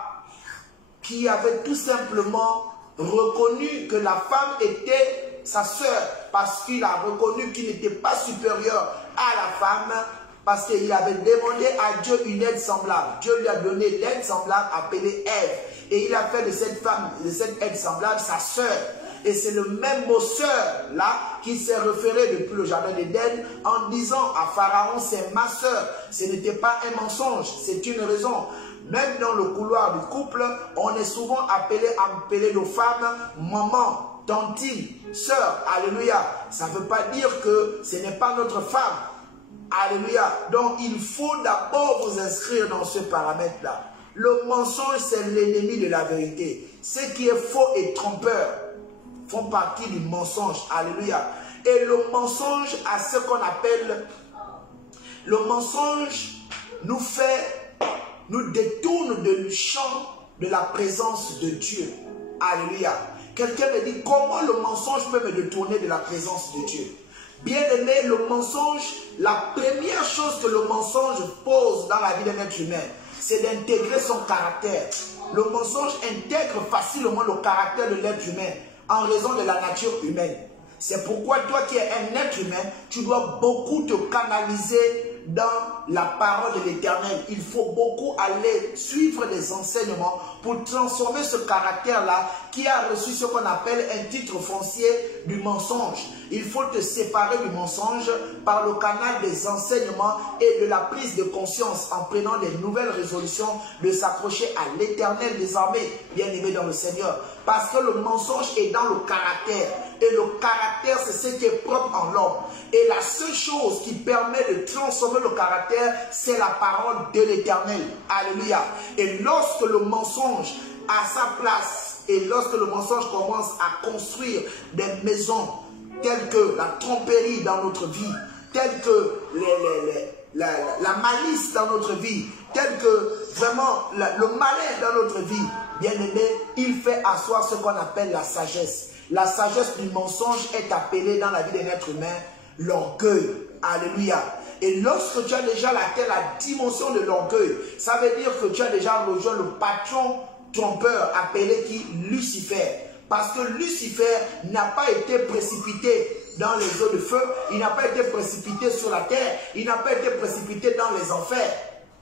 qui avait tout simplement reconnu que la femme était sa sœur, parce qu'il a reconnu qu'il n'était pas supérieur à la femme, parce qu'il avait demandé à Dieu une aide semblable. Dieu lui a donné l'aide semblable appelée Ève. Et il a fait de cette femme, de cette aide semblable, sa sœur. Et c'est le même mot sœur là qui s'est référé depuis le jardin d'Éden en disant à Pharaon, c'est ma sœur. Ce n'était pas un mensonge, c'est une raison. Même dans le couloir du couple, on est souvent appelé nos femmes maman, tantine, sœur. Alléluia. Ça ne veut pas dire que ce n'est pas notre femme. Alléluia. Donc il faut d'abord vous inscrire dans ce paramètre-là. Le mensonge, c'est l'ennemi de la vérité. Ce qui est faux et trompeur font partie du mensonge. Alléluia. Et le mensonge a ce qu'on appelle... Le mensonge nous détourne du champ de la présence de Dieu. Alléluia. Quelqu'un me dit, comment le mensonge peut me détourner de la présence de Dieu? Bien aimé, le mensonge, la première chose que le mensonge pose dans la vie d'un être humain, c'est d'intégrer son caractère. Le mensonge intègre facilement le caractère de l'être humain en raison de la nature humaine. C'est pourquoi toi qui es un être humain, tu dois beaucoup te canaliser dans la parole de l'Éternel. Il faut beaucoup aller suivre les enseignements pour transformer ce caractère-là qui a reçu ce qu'on appelle un titre foncier du mensonge. Il faut te séparer du mensonge par le canal des enseignements et de la prise de conscience en prenant des nouvelles résolutions de s'accrocher à l'Éternel des armées, bien aimé dans le Seigneur. Parce que le mensonge est dans le caractère. Et le caractère, c'est ce qui est propre en l'homme. Et la seule chose qui permet de transformer le caractère, c'est la parole de l'Éternel. Alléluia. Et lorsque le mensonge a sa place, et lorsque le mensonge commence à construire des maisons telles que la tromperie dans notre vie, telles que la malice dans notre vie, telles que vraiment le malin dans notre vie, bien aimé, il fait asseoir ce qu'on appelle la sagesse. La sagesse du mensonge est appelée dans la vie d'un être humain l'orgueil. Alléluia. Et lorsque tu as déjà atteint la dimension de l'orgueil, ça veut dire que tu as déjà rejoint le patron trompeur appelé qui? Lucifer. Parce que Lucifer n'a pas été précipité dans les eaux de feu, il n'a pas été précipité sur la terre, il n'a pas été précipité dans les enfers.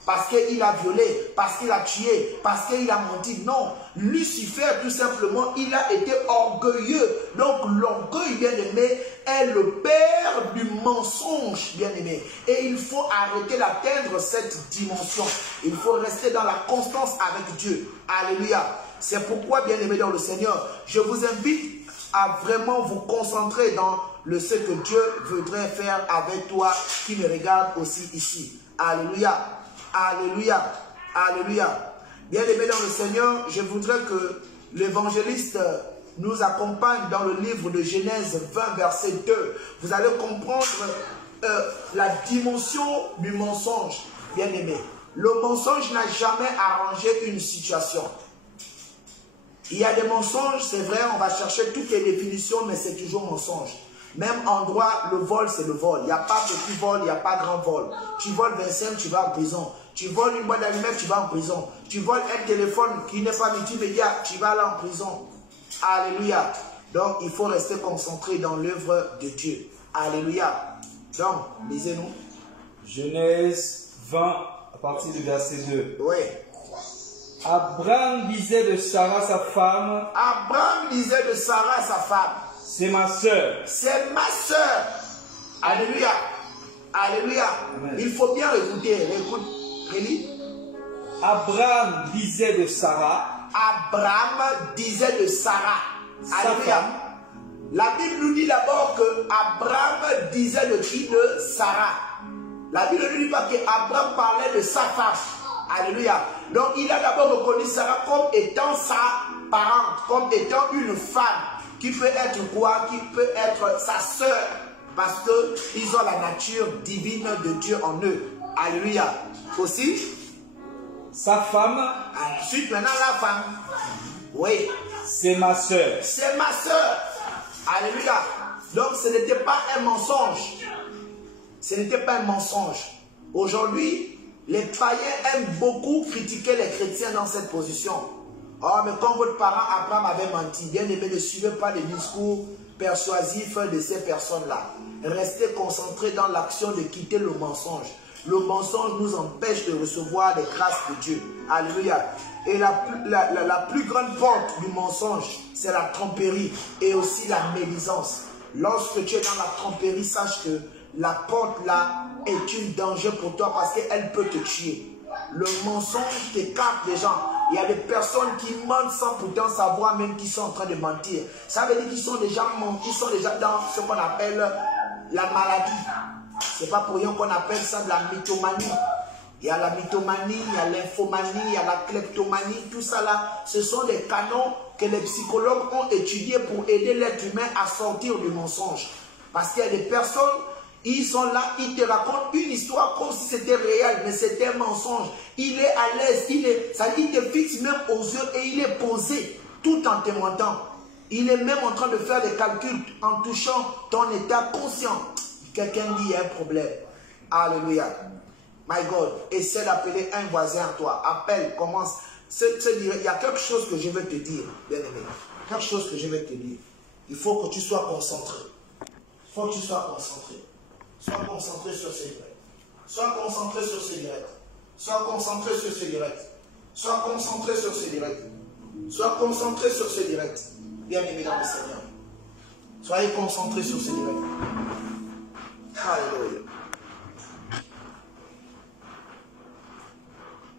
Parce qu'il a violé, parce qu'il a tué, parce qu'il a menti. Non, Lucifer, tout simplement, il a été orgueilleux. Donc l'orgueil, bien aimé, est le père du mensonge, bien aimé. Et il faut arrêter d'atteindre cette dimension. Il faut rester dans la constance avec Dieu. Alléluia. C'est pourquoi, bien aimé dans le Seigneur, je vous invite à vraiment vous concentrer dans ce que Dieu voudrait faire avec toi qui me regarde aussi ici. Alléluia. Alléluia, alléluia. Bien aimé dans le Seigneur, je voudrais que l'évangéliste nous accompagne dans le livre de Genèse 20, verset 2. Vous allez comprendre la dimension du mensonge. Bien aimé, le mensonge n'a jamais arrangé une situation. Il y a des mensonges, c'est vrai, on va chercher toutes les définitions, mais c'est toujours mensonge. Même en droit, le vol, c'est le vol. Il n'y a pas petit vol, il n'y a pas grand vol. Tu voles 25, tu vas en prison. Tu voles une boîte d'allumettes, tu vas en prison. Tu voles un téléphone qui n'est pas multimédia, tu vas aller en prison. Alléluia. Donc, il faut rester concentré dans l'œuvre de Dieu. Alléluia. Donc, lisez-nous. Genèse 20, à partir du verset 2. Oui. Abraham disait de Sarah, sa femme. Abraham disait de Sarah, sa femme. C'est ma sœur. C'est ma sœur. Alléluia. Alléluia. Amen. Il faut bien écouter. Écoute. Relis. Abraham disait de Sarah. Abraham disait de Sarah. Alléluia. La Bible nous dit d'abord que Abraham disait de qui? De Sarah. La Bible ne dit pas qu'Abraham parlait de sa femme. Alléluia. Donc il a d'abord reconnu Sarah comme étant sa parente, comme étant une femme qui peut être quoi? Qui peut être sa sœur, parce qu'ils ont la nature divine de Dieu en eux. Alléluia. Aussi, sa femme. Ensuite, maintenant la femme. Oui. C'est ma sœur. C'est ma sœur. Alléluia. Donc ce n'était pas un mensonge. Ce n'était pas un mensonge. Aujourd'hui, les païens aiment beaucoup critiquer les chrétiens dans cette position. Oh, mais quand votre parent Abraham avait menti, bien aimé, ne suivez pas les discours persuasifs de ces personnes-là. Restez concentrés dans l'action de quitter le mensonge. Le mensonge nous empêche de recevoir les grâces de Dieu. Alléluia. Et la plus grande porte du mensonge, c'est la tromperie et aussi la médisance. Lorsque tu es dans la tromperie, sache que la porte là est un danger pour toi parce qu'elle peut te tuer. Le mensonge t'écarte des gens. Il y a des personnes qui mentent sans pourtant savoir même qu'ils sont en train de mentir. Ça veut dire qu'ils sont déjà dans ce qu'on appelle la maladie. C'est pas pour rien qu'on appelle ça de la mythomanie. Il y a la mythomanie, il y a l'infomanie, il y a la kleptomanie, tout ça là, ce sont des canons que les psychologues ont étudiés pour aider l'être humain à sortir du mensonge. Parce qu'il y a des personnes, ils sont là, ils te racontent une histoire comme si c'était réel, mais c'était un mensonge. Il est à l'aise, ça dit, il te fixe même aux yeux et il est posé tout en te mentant. Il est même en train de faire des calculs en touchant ton état conscient. Quelqu'un dit, il y a un problème. Alléluia. My God, essaie d'appeler un voisin à toi. Appelle, commence. Il y a quelque chose que je vais te dire, bien-aimé. Quelque chose que je vais te dire. Il faut que tu sois concentré. Il faut que tu sois concentré. Sois concentré sur ce direct. Sois concentré sur ce direct. Sois concentré sur ce direct. Sois concentré sur ce direct. Sois concentré sur ce direct. Bien-aimé dans le Seigneur. Soyez concentrés sur ce direct. Alléluia.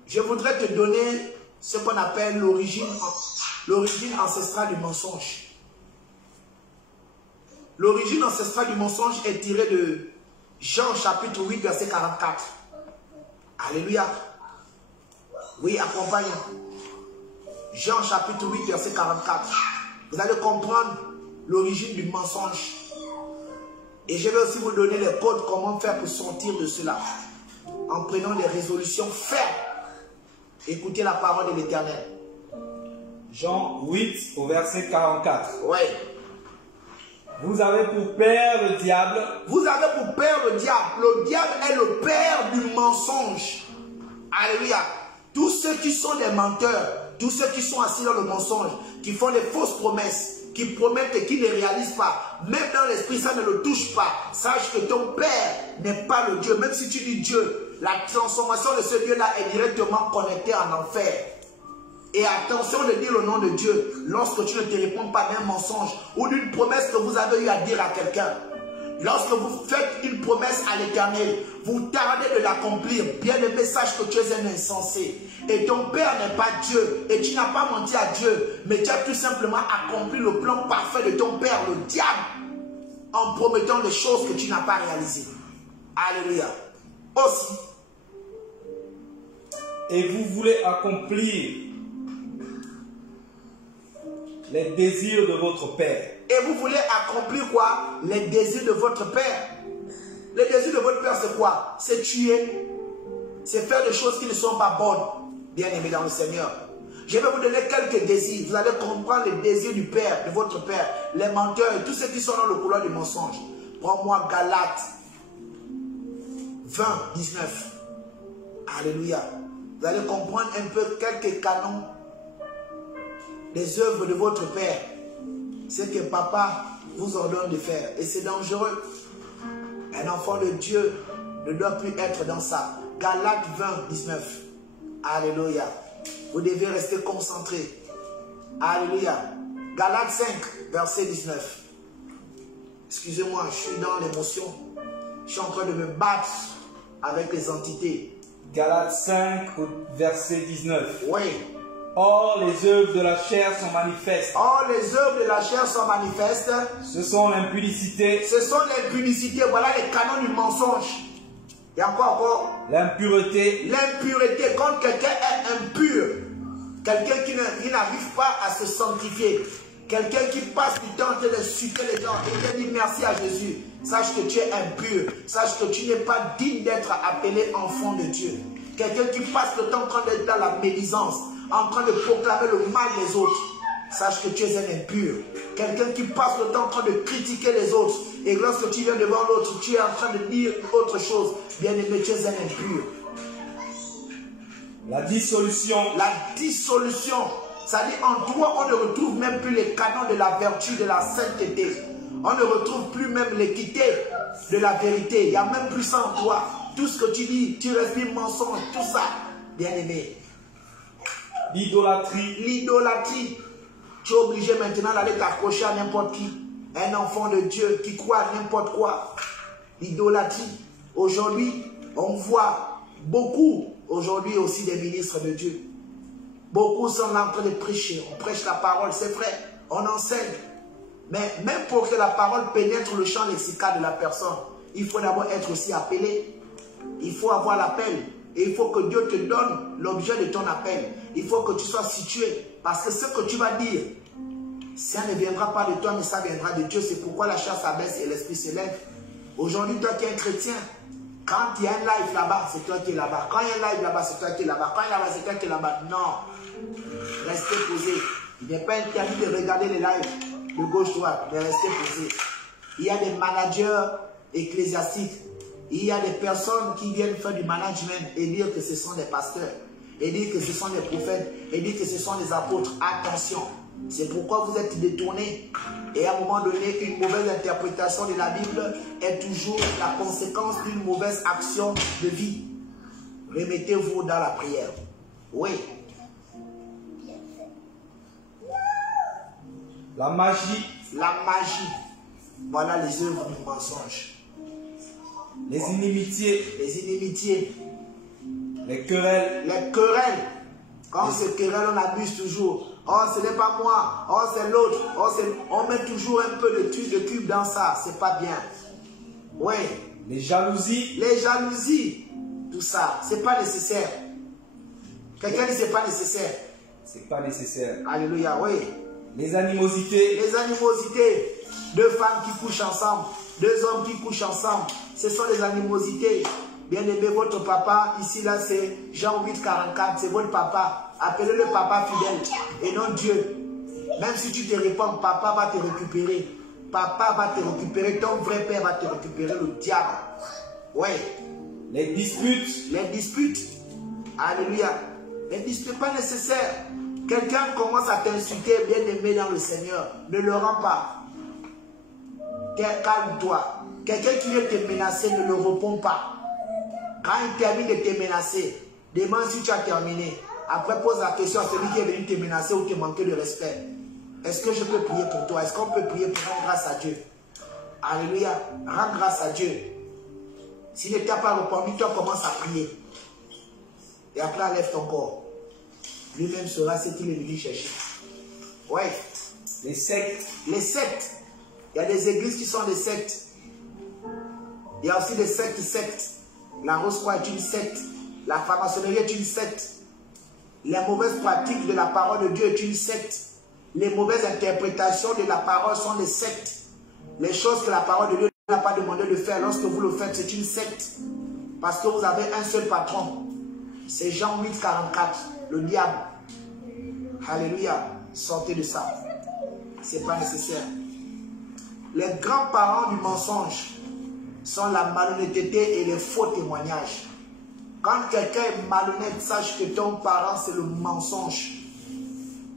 Je voudrais te donner ce qu'on appelle l'origine ancestrale du mensonge. L'origine ancestrale du mensonge est tirée de Jean chapitre 8 verset 44. Alléluia. Oui, accompagne. Jean chapitre 8 verset 44. Vous allez comprendre l'origine du mensonge. Et je vais aussi vous donner les codes comment faire pour sortir de cela. En prenant des résolutions fermes. Écoutez la parole de l'Éternel. Jean 8 au verset 44. Oui. Vous avez pour père le diable. Vous avez pour père le diable. Le diable est le père du mensonge. Alléluia. Tous ceux qui sont des menteurs, tous ceux qui sont assis dans le mensonge, qui font des fausses promesses, qui promettent et qui ne réalisent pas, même dans l'esprit, ça ne le touche pas. Sache que ton père n'est pas le Dieu. Même si tu dis Dieu, la transformation de ce Dieu-là est directement connectée en enfer. Et attention de dire le nom de Dieu lorsque tu ne te réponds pas d'un mensonge ou d'une promesse que vous avez eu à dire à quelqu'un. Lorsque vous faites une promesse à l'Éternel, vous tardez de l'accomplir. Bien aimé, sache que tu es un insensé. Et ton père n'est pas Dieu. Et tu n'as pas menti à Dieu. Mais tu as tout simplement accompli le plan parfait de ton père, le diable, en promettant des choses que tu n'as pas réalisées. Alléluia. Aussi. Et vous voulez accomplir les désirs de votre père. Et vous voulez accomplir quoi? Les désirs de votre père. Les désirs de votre père, c'est quoi? C'est tuer. C'est faire des choses qui ne sont pas bonnes. Bien aimé dans le Seigneur. Je vais vous donner quelques désirs. Vous allez comprendre les désirs du père, de votre père. Les menteurs et tous ceux qui sont dans le couloir du mensonge. Prends-moi Galates 20, 19. Alléluia. Vous allez comprendre un peu quelques canons des œuvres de votre père. C'est que papa vous ordonne de faire. Et c'est dangereux. Un enfant de Dieu ne doit plus être dans ça. Galates 20, 19. Alléluia. Vous devez rester concentré. Alléluia. Galates 5, verset 19. Excusez-moi, je suis dans l'émotion. Je suis en train de me battre avec les entités. Galates 5, verset 19. Oui. Or, les œuvres de la chair sont manifestes. Or, les œuvres de la chair sont manifestes. Ce sont l'impudicité. Ce sont l'impudicité. Voilà les canons du mensonge. Il y a quoi encore? L'impureté. L'impureté. Quand quelqu'un est impur, quelqu'un qui n'arrive pas à se sanctifier, quelqu'un qui passe du temps en train de sucer les gens et dit merci à Jésus, sache que tu es impur, sache que tu n'es pas digne d'être appelé enfant de Dieu. Quelqu'un qui passe le temps en train d'être dans la médisance, en train de proclamer le mal des autres, sache que tu es un impur. Quelqu'un qui passe le temps en train de critiquer les autres, et lorsque tu viens devant l'autre, tu es en train de dire autre chose, bien aimé, tu es un impur. La dissolution. La dissolution. C'est-à-dire en toi, on ne retrouve même plus les canons de la vertu, de la sainteté. On ne retrouve plus même l'équité de la vérité. Il n'y a même plus ça en toi. Tout ce que tu dis, tu respires mensonge, tout ça, bien aimé. L'idolâtrie. L'idolâtrie. Tu es obligé maintenant d'aller t'accrocher à n'importe qui. Un enfant de Dieu qui croit à n'importe quoi. L'idolâtrie. Aujourd'hui, on voit beaucoup, aujourd'hui aussi des ministres de Dieu. Beaucoup sont là en train de prêcher. On prêche la parole, c'est vrai. On enseigne. Mais même pour que la parole pénètre le champ lexical de la personne, il faut d'abord être aussi appelé. Il faut avoir l'appel. Et il faut que Dieu te donne l'objet de ton appel. Il faut que tu sois situé. Parce que ce que tu vas dire, ça ne viendra pas de toi, mais ça viendra de Dieu. C'est pourquoi la chair s'abaisse et l'esprit s'élève. Aujourd'hui, toi qui es un chrétien, quand il y a un live là-bas, c'est toi qui es là-bas. Quand il y a un live là-bas, c'est toi qui es là-bas. Quand il y a là-bas, c'est toi qui es là-bas. Non. Restez posé. Il n'est pas interdit de regarder les lives de gauche-droite, mais restez posé. Il y a des managers ecclésiastiques. Il y a des personnes qui viennent faire du management et dire que ce sont des pasteurs, et dire que ce sont des prophètes, et dire que ce sont des apôtres. Attention, c'est pourquoi vous êtes détournés. Et à un moment donné, une mauvaise interprétation de la Bible est toujours la conséquence d'une mauvaise action de vie. Remettez-vous dans la prière. Oui. La magie. La magie. Voilà les œuvres du mensonge. Les inimitiés. Les inimitiés. Les querelles. Les querelles. Quand on se querelle, on abuse toujours. Oh, ce n'est pas moi. Oh, c'est l'autre. Oh, on met toujours un peu de cube dans ça. C'est pas bien. Oui. Les jalousies. Les jalousies. Tout ça. C'est pas nécessaire. Quelqu'un dit c'est pas nécessaire. C'est pas nécessaire. Alléluia, oui. Les animosités. Les animosités. Deux femmes qui couchent ensemble. Deux hommes qui couchent ensemble. Ce sont les animosités. Bien aimé, votre papa, ici là c'est Jean 8,44, c'est votre papa. Appelez-le papa fidèle et non Dieu. Même si tu te réponds, papa va te récupérer. Papa va te récupérer, ton vrai père va te récupérer, le diable. Oui. Les disputes. Les disputes. Alléluia. Les disputes, pas nécessaire. Quelqu'un commence à t'insulter, bien aimé dans le Seigneur. Ne le rends pas. Calme-toi. Quelqu'un qui vient te menacer, ne le répond pas. Quand il termine de te menacer, demande si tu as terminé. Après, pose la question à celui qui est venu te menacer ou te manquer de respect. Est-ce que je peux prier pour toi? Est-ce qu'on peut prier pour rendre grâce à Dieu? Alléluia. Rends grâce à Dieu. S'il ne t'a pas répondu, toi commence à prier. Et après, enlève ton corps. Lui-même sera ce qu'il est venu chercher. Ouais. Les sectes. Les sectes. Il y a des églises qui sont des sectes. Il y a aussi des sectes. La Rose-Croix est une secte. La franc-maçonnerie est une secte. Les mauvaises pratiques de la parole de Dieu est une secte. Les mauvaises interprétations de la parole sont des sectes. Les choses que la parole de Dieu n'a pas demandé de faire, lorsque vous le faites, c'est une secte. Parce que vous avez un seul patron. C'est Jean 8,44, le diable. Alléluia. Sortez de ça. Ce n'est pas nécessaire. Les grands-parents du mensonge sont la malhonnêteté et les faux témoignages. Quand quelqu'un est malhonnête, sache que ton parent, c'est le mensonge.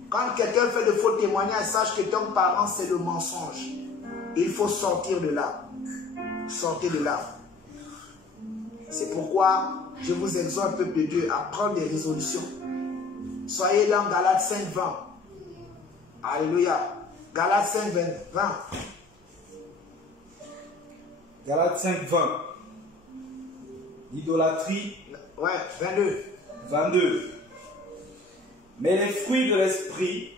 Quand quelqu'un fait de faux témoignages, sache que ton parent, c'est le mensonge. Il faut sortir de là. Sortez de là. C'est pourquoi je vous exhorte, peuple de Dieu, à prendre des résolutions. Soyez là en Galates 5, 20. Alléluia. Galates 5, 20. Galates 5, 20. L'idolâtrie. Ouais, 22. 22. Mais les fruits de l'esprit.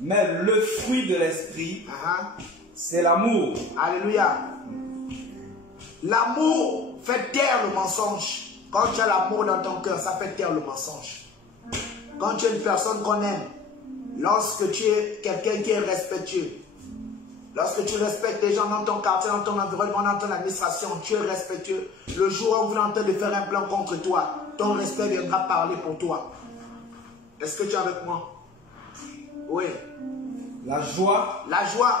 Mais le fruit de l'esprit, c'est l'amour. Alléluia. L'amour Fais taire le mensonge. Quand tu as l'amour dans ton cœur, ça fait taire le mensonge. Quand tu es une personne qu'on aime, lorsque tu es quelqu'un qui est respectueux, lorsque tu respectes les gens dans ton quartier, dans ton environnement, dans ton administration, tu es respectueux. Le jour où on est en train de faire un plan contre toi, ton respect viendra parler pour toi. Est-ce que tu es avec moi? Oui. La joie. La joie.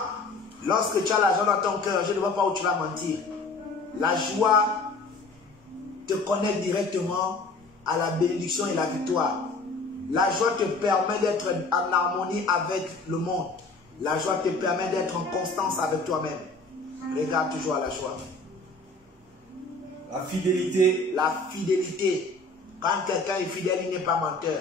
Lorsque tu as la joie dans ton cœur, je ne vois pas où tu vas mentir. La joie te connecte directement à la bénédiction et la victoire. La joie te permet d'être en harmonie avec le monde. La joie te permet d'être en constance avec toi-même. Regarde toujours à la joie. La fidélité. La fidélité. Quand quelqu'un est fidèle, il n'est pas menteur.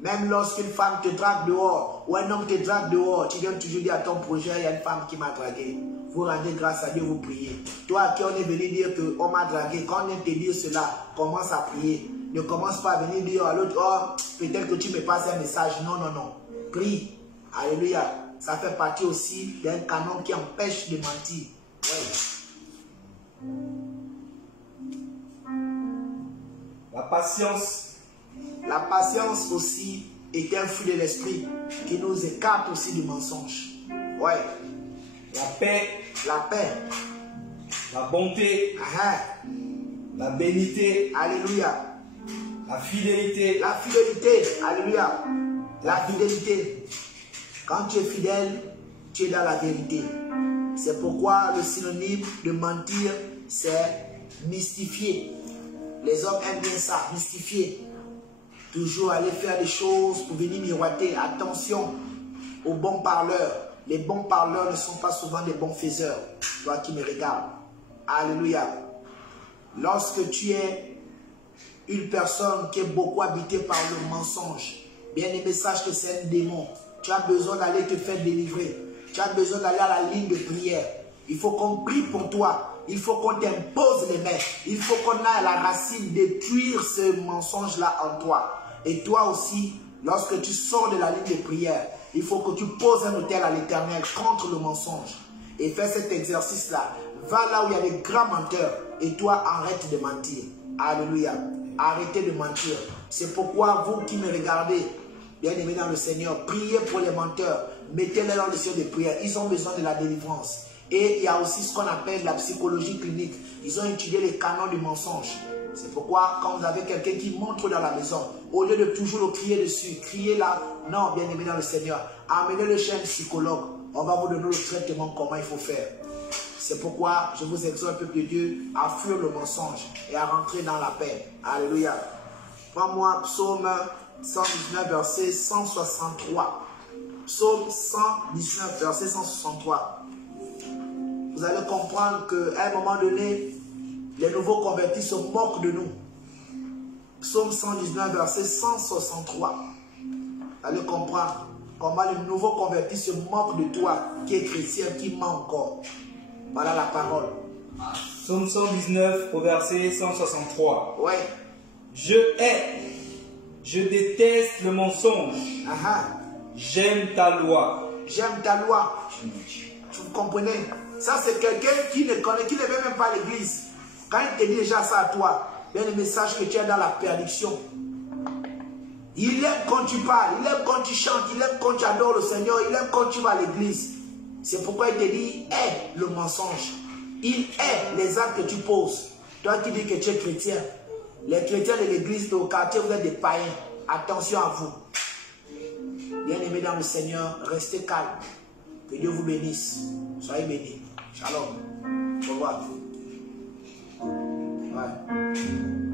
Même lorsqu'une femme te drague dehors, ou un homme te drague dehors, tu viens toujours dire à ton projet, il y a une femme qui m'a dragué. Vous rendez grâce à Dieu, vous priez. Toi à qui on est venu dire qu'on m'a dragué, quand on vient te dire cela, commence à prier. Ne commence pas à venir dire à l'autre, oh, peut-être que tu me passes un message. Non, non, non. Prie. Alléluia. Ça fait partie aussi d'un canon qui empêche de mentir. Ouais. La patience. La patience aussi est un fruit de l'esprit qui nous écarte aussi du mensonge. Ouais. La paix. La paix. La bonté. La bénité. Alléluia. La fidélité. La fidélité. Alléluia. La fidélité. Quand tu es fidèle, tu es dans la vérité. C'est pourquoi le synonyme de mentir, c'est mystifier. Les hommes aiment bien ça, mystifier. Toujours aller faire des choses pour venir miroiter. Attention aux bons parleurs. Les bons parleurs ne sont pas souvent des bons faiseurs. Toi qui me regardes. Alléluia. Lorsque tu es une personne qui est beaucoup habitée par le mensonge, bien aimé, sache que c'est un démon. Tu as besoin d'aller te faire délivrer. Tu as besoin d'aller à la ligne de prière. Il faut qu'on prie pour toi. Il faut qu'on t'impose les mains. Il faut qu'on aille à la racine détruire ce mensonge-là en toi. Et toi aussi, lorsque tu sors de la ligne de prière, il faut que tu poses un autel à l'Éternel contre le mensonge. Et fais cet exercice-là. Va là où il y a des grands menteurs. Et toi, arrête de mentir. Alléluia. Arrêtez de mentir. C'est pourquoi vous qui me regardez, bien aimés dans le Seigneur, priez pour les menteurs. Mettez-les dans le ciel de prière. Ils ont besoin de la délivrance. Et il y a aussi ce qu'on appelle la psychologie clinique. Ils ont étudié les canons du mensonge. C'est pourquoi quand vous avez quelqu'un qui montre dans la maison, au lieu de toujours le crier dessus, criez là, non, bien aimé dans le Seigneur, amenez-le chez un psychologue. On va vous donner le traitement, comment il faut faire. C'est pourquoi je vous exhorte, peuple de Dieu, à fuir le mensonge et à rentrer dans la paix. Alléluia. Prends-moi Psaume 119, verset 163. Psaume 119, verset 163. Vous allez comprendre qu'à un moment donné, les nouveaux convertis se moquent de nous. Psaume 119, verset 163. Vous allez comprendre comment les nouveaux convertis se moquent de toi, qui est chrétien, qui ment encore. Voilà la parole. Psaume 119, au verset 163. Oui. Je hais, je déteste le mensonge. J'aime ta loi. J'aime ta loi. Vous comprenez? Ça, c'est quelqu'un qui ne connaît, qui ne veut même pas l'église. Quand il te dit déjà ça à toi, il y a le message que tu es dans la perdition. Il aime quand tu parles, il aime quand tu chantes, il aime quand tu adores le Seigneur, il aime quand tu vas à l'église. C'est pourquoi il te dit, hais le mensonge. Il hait les actes que tu poses. Toi qui dis que tu es chrétien, les chrétiens de l'église, au quartier, vous êtes des païens. Attention à vous. Bien-aimés dans le Seigneur, restez calme. Que Dieu vous bénisse. Soyez bénis. Shalom. Au revoir. Ouais.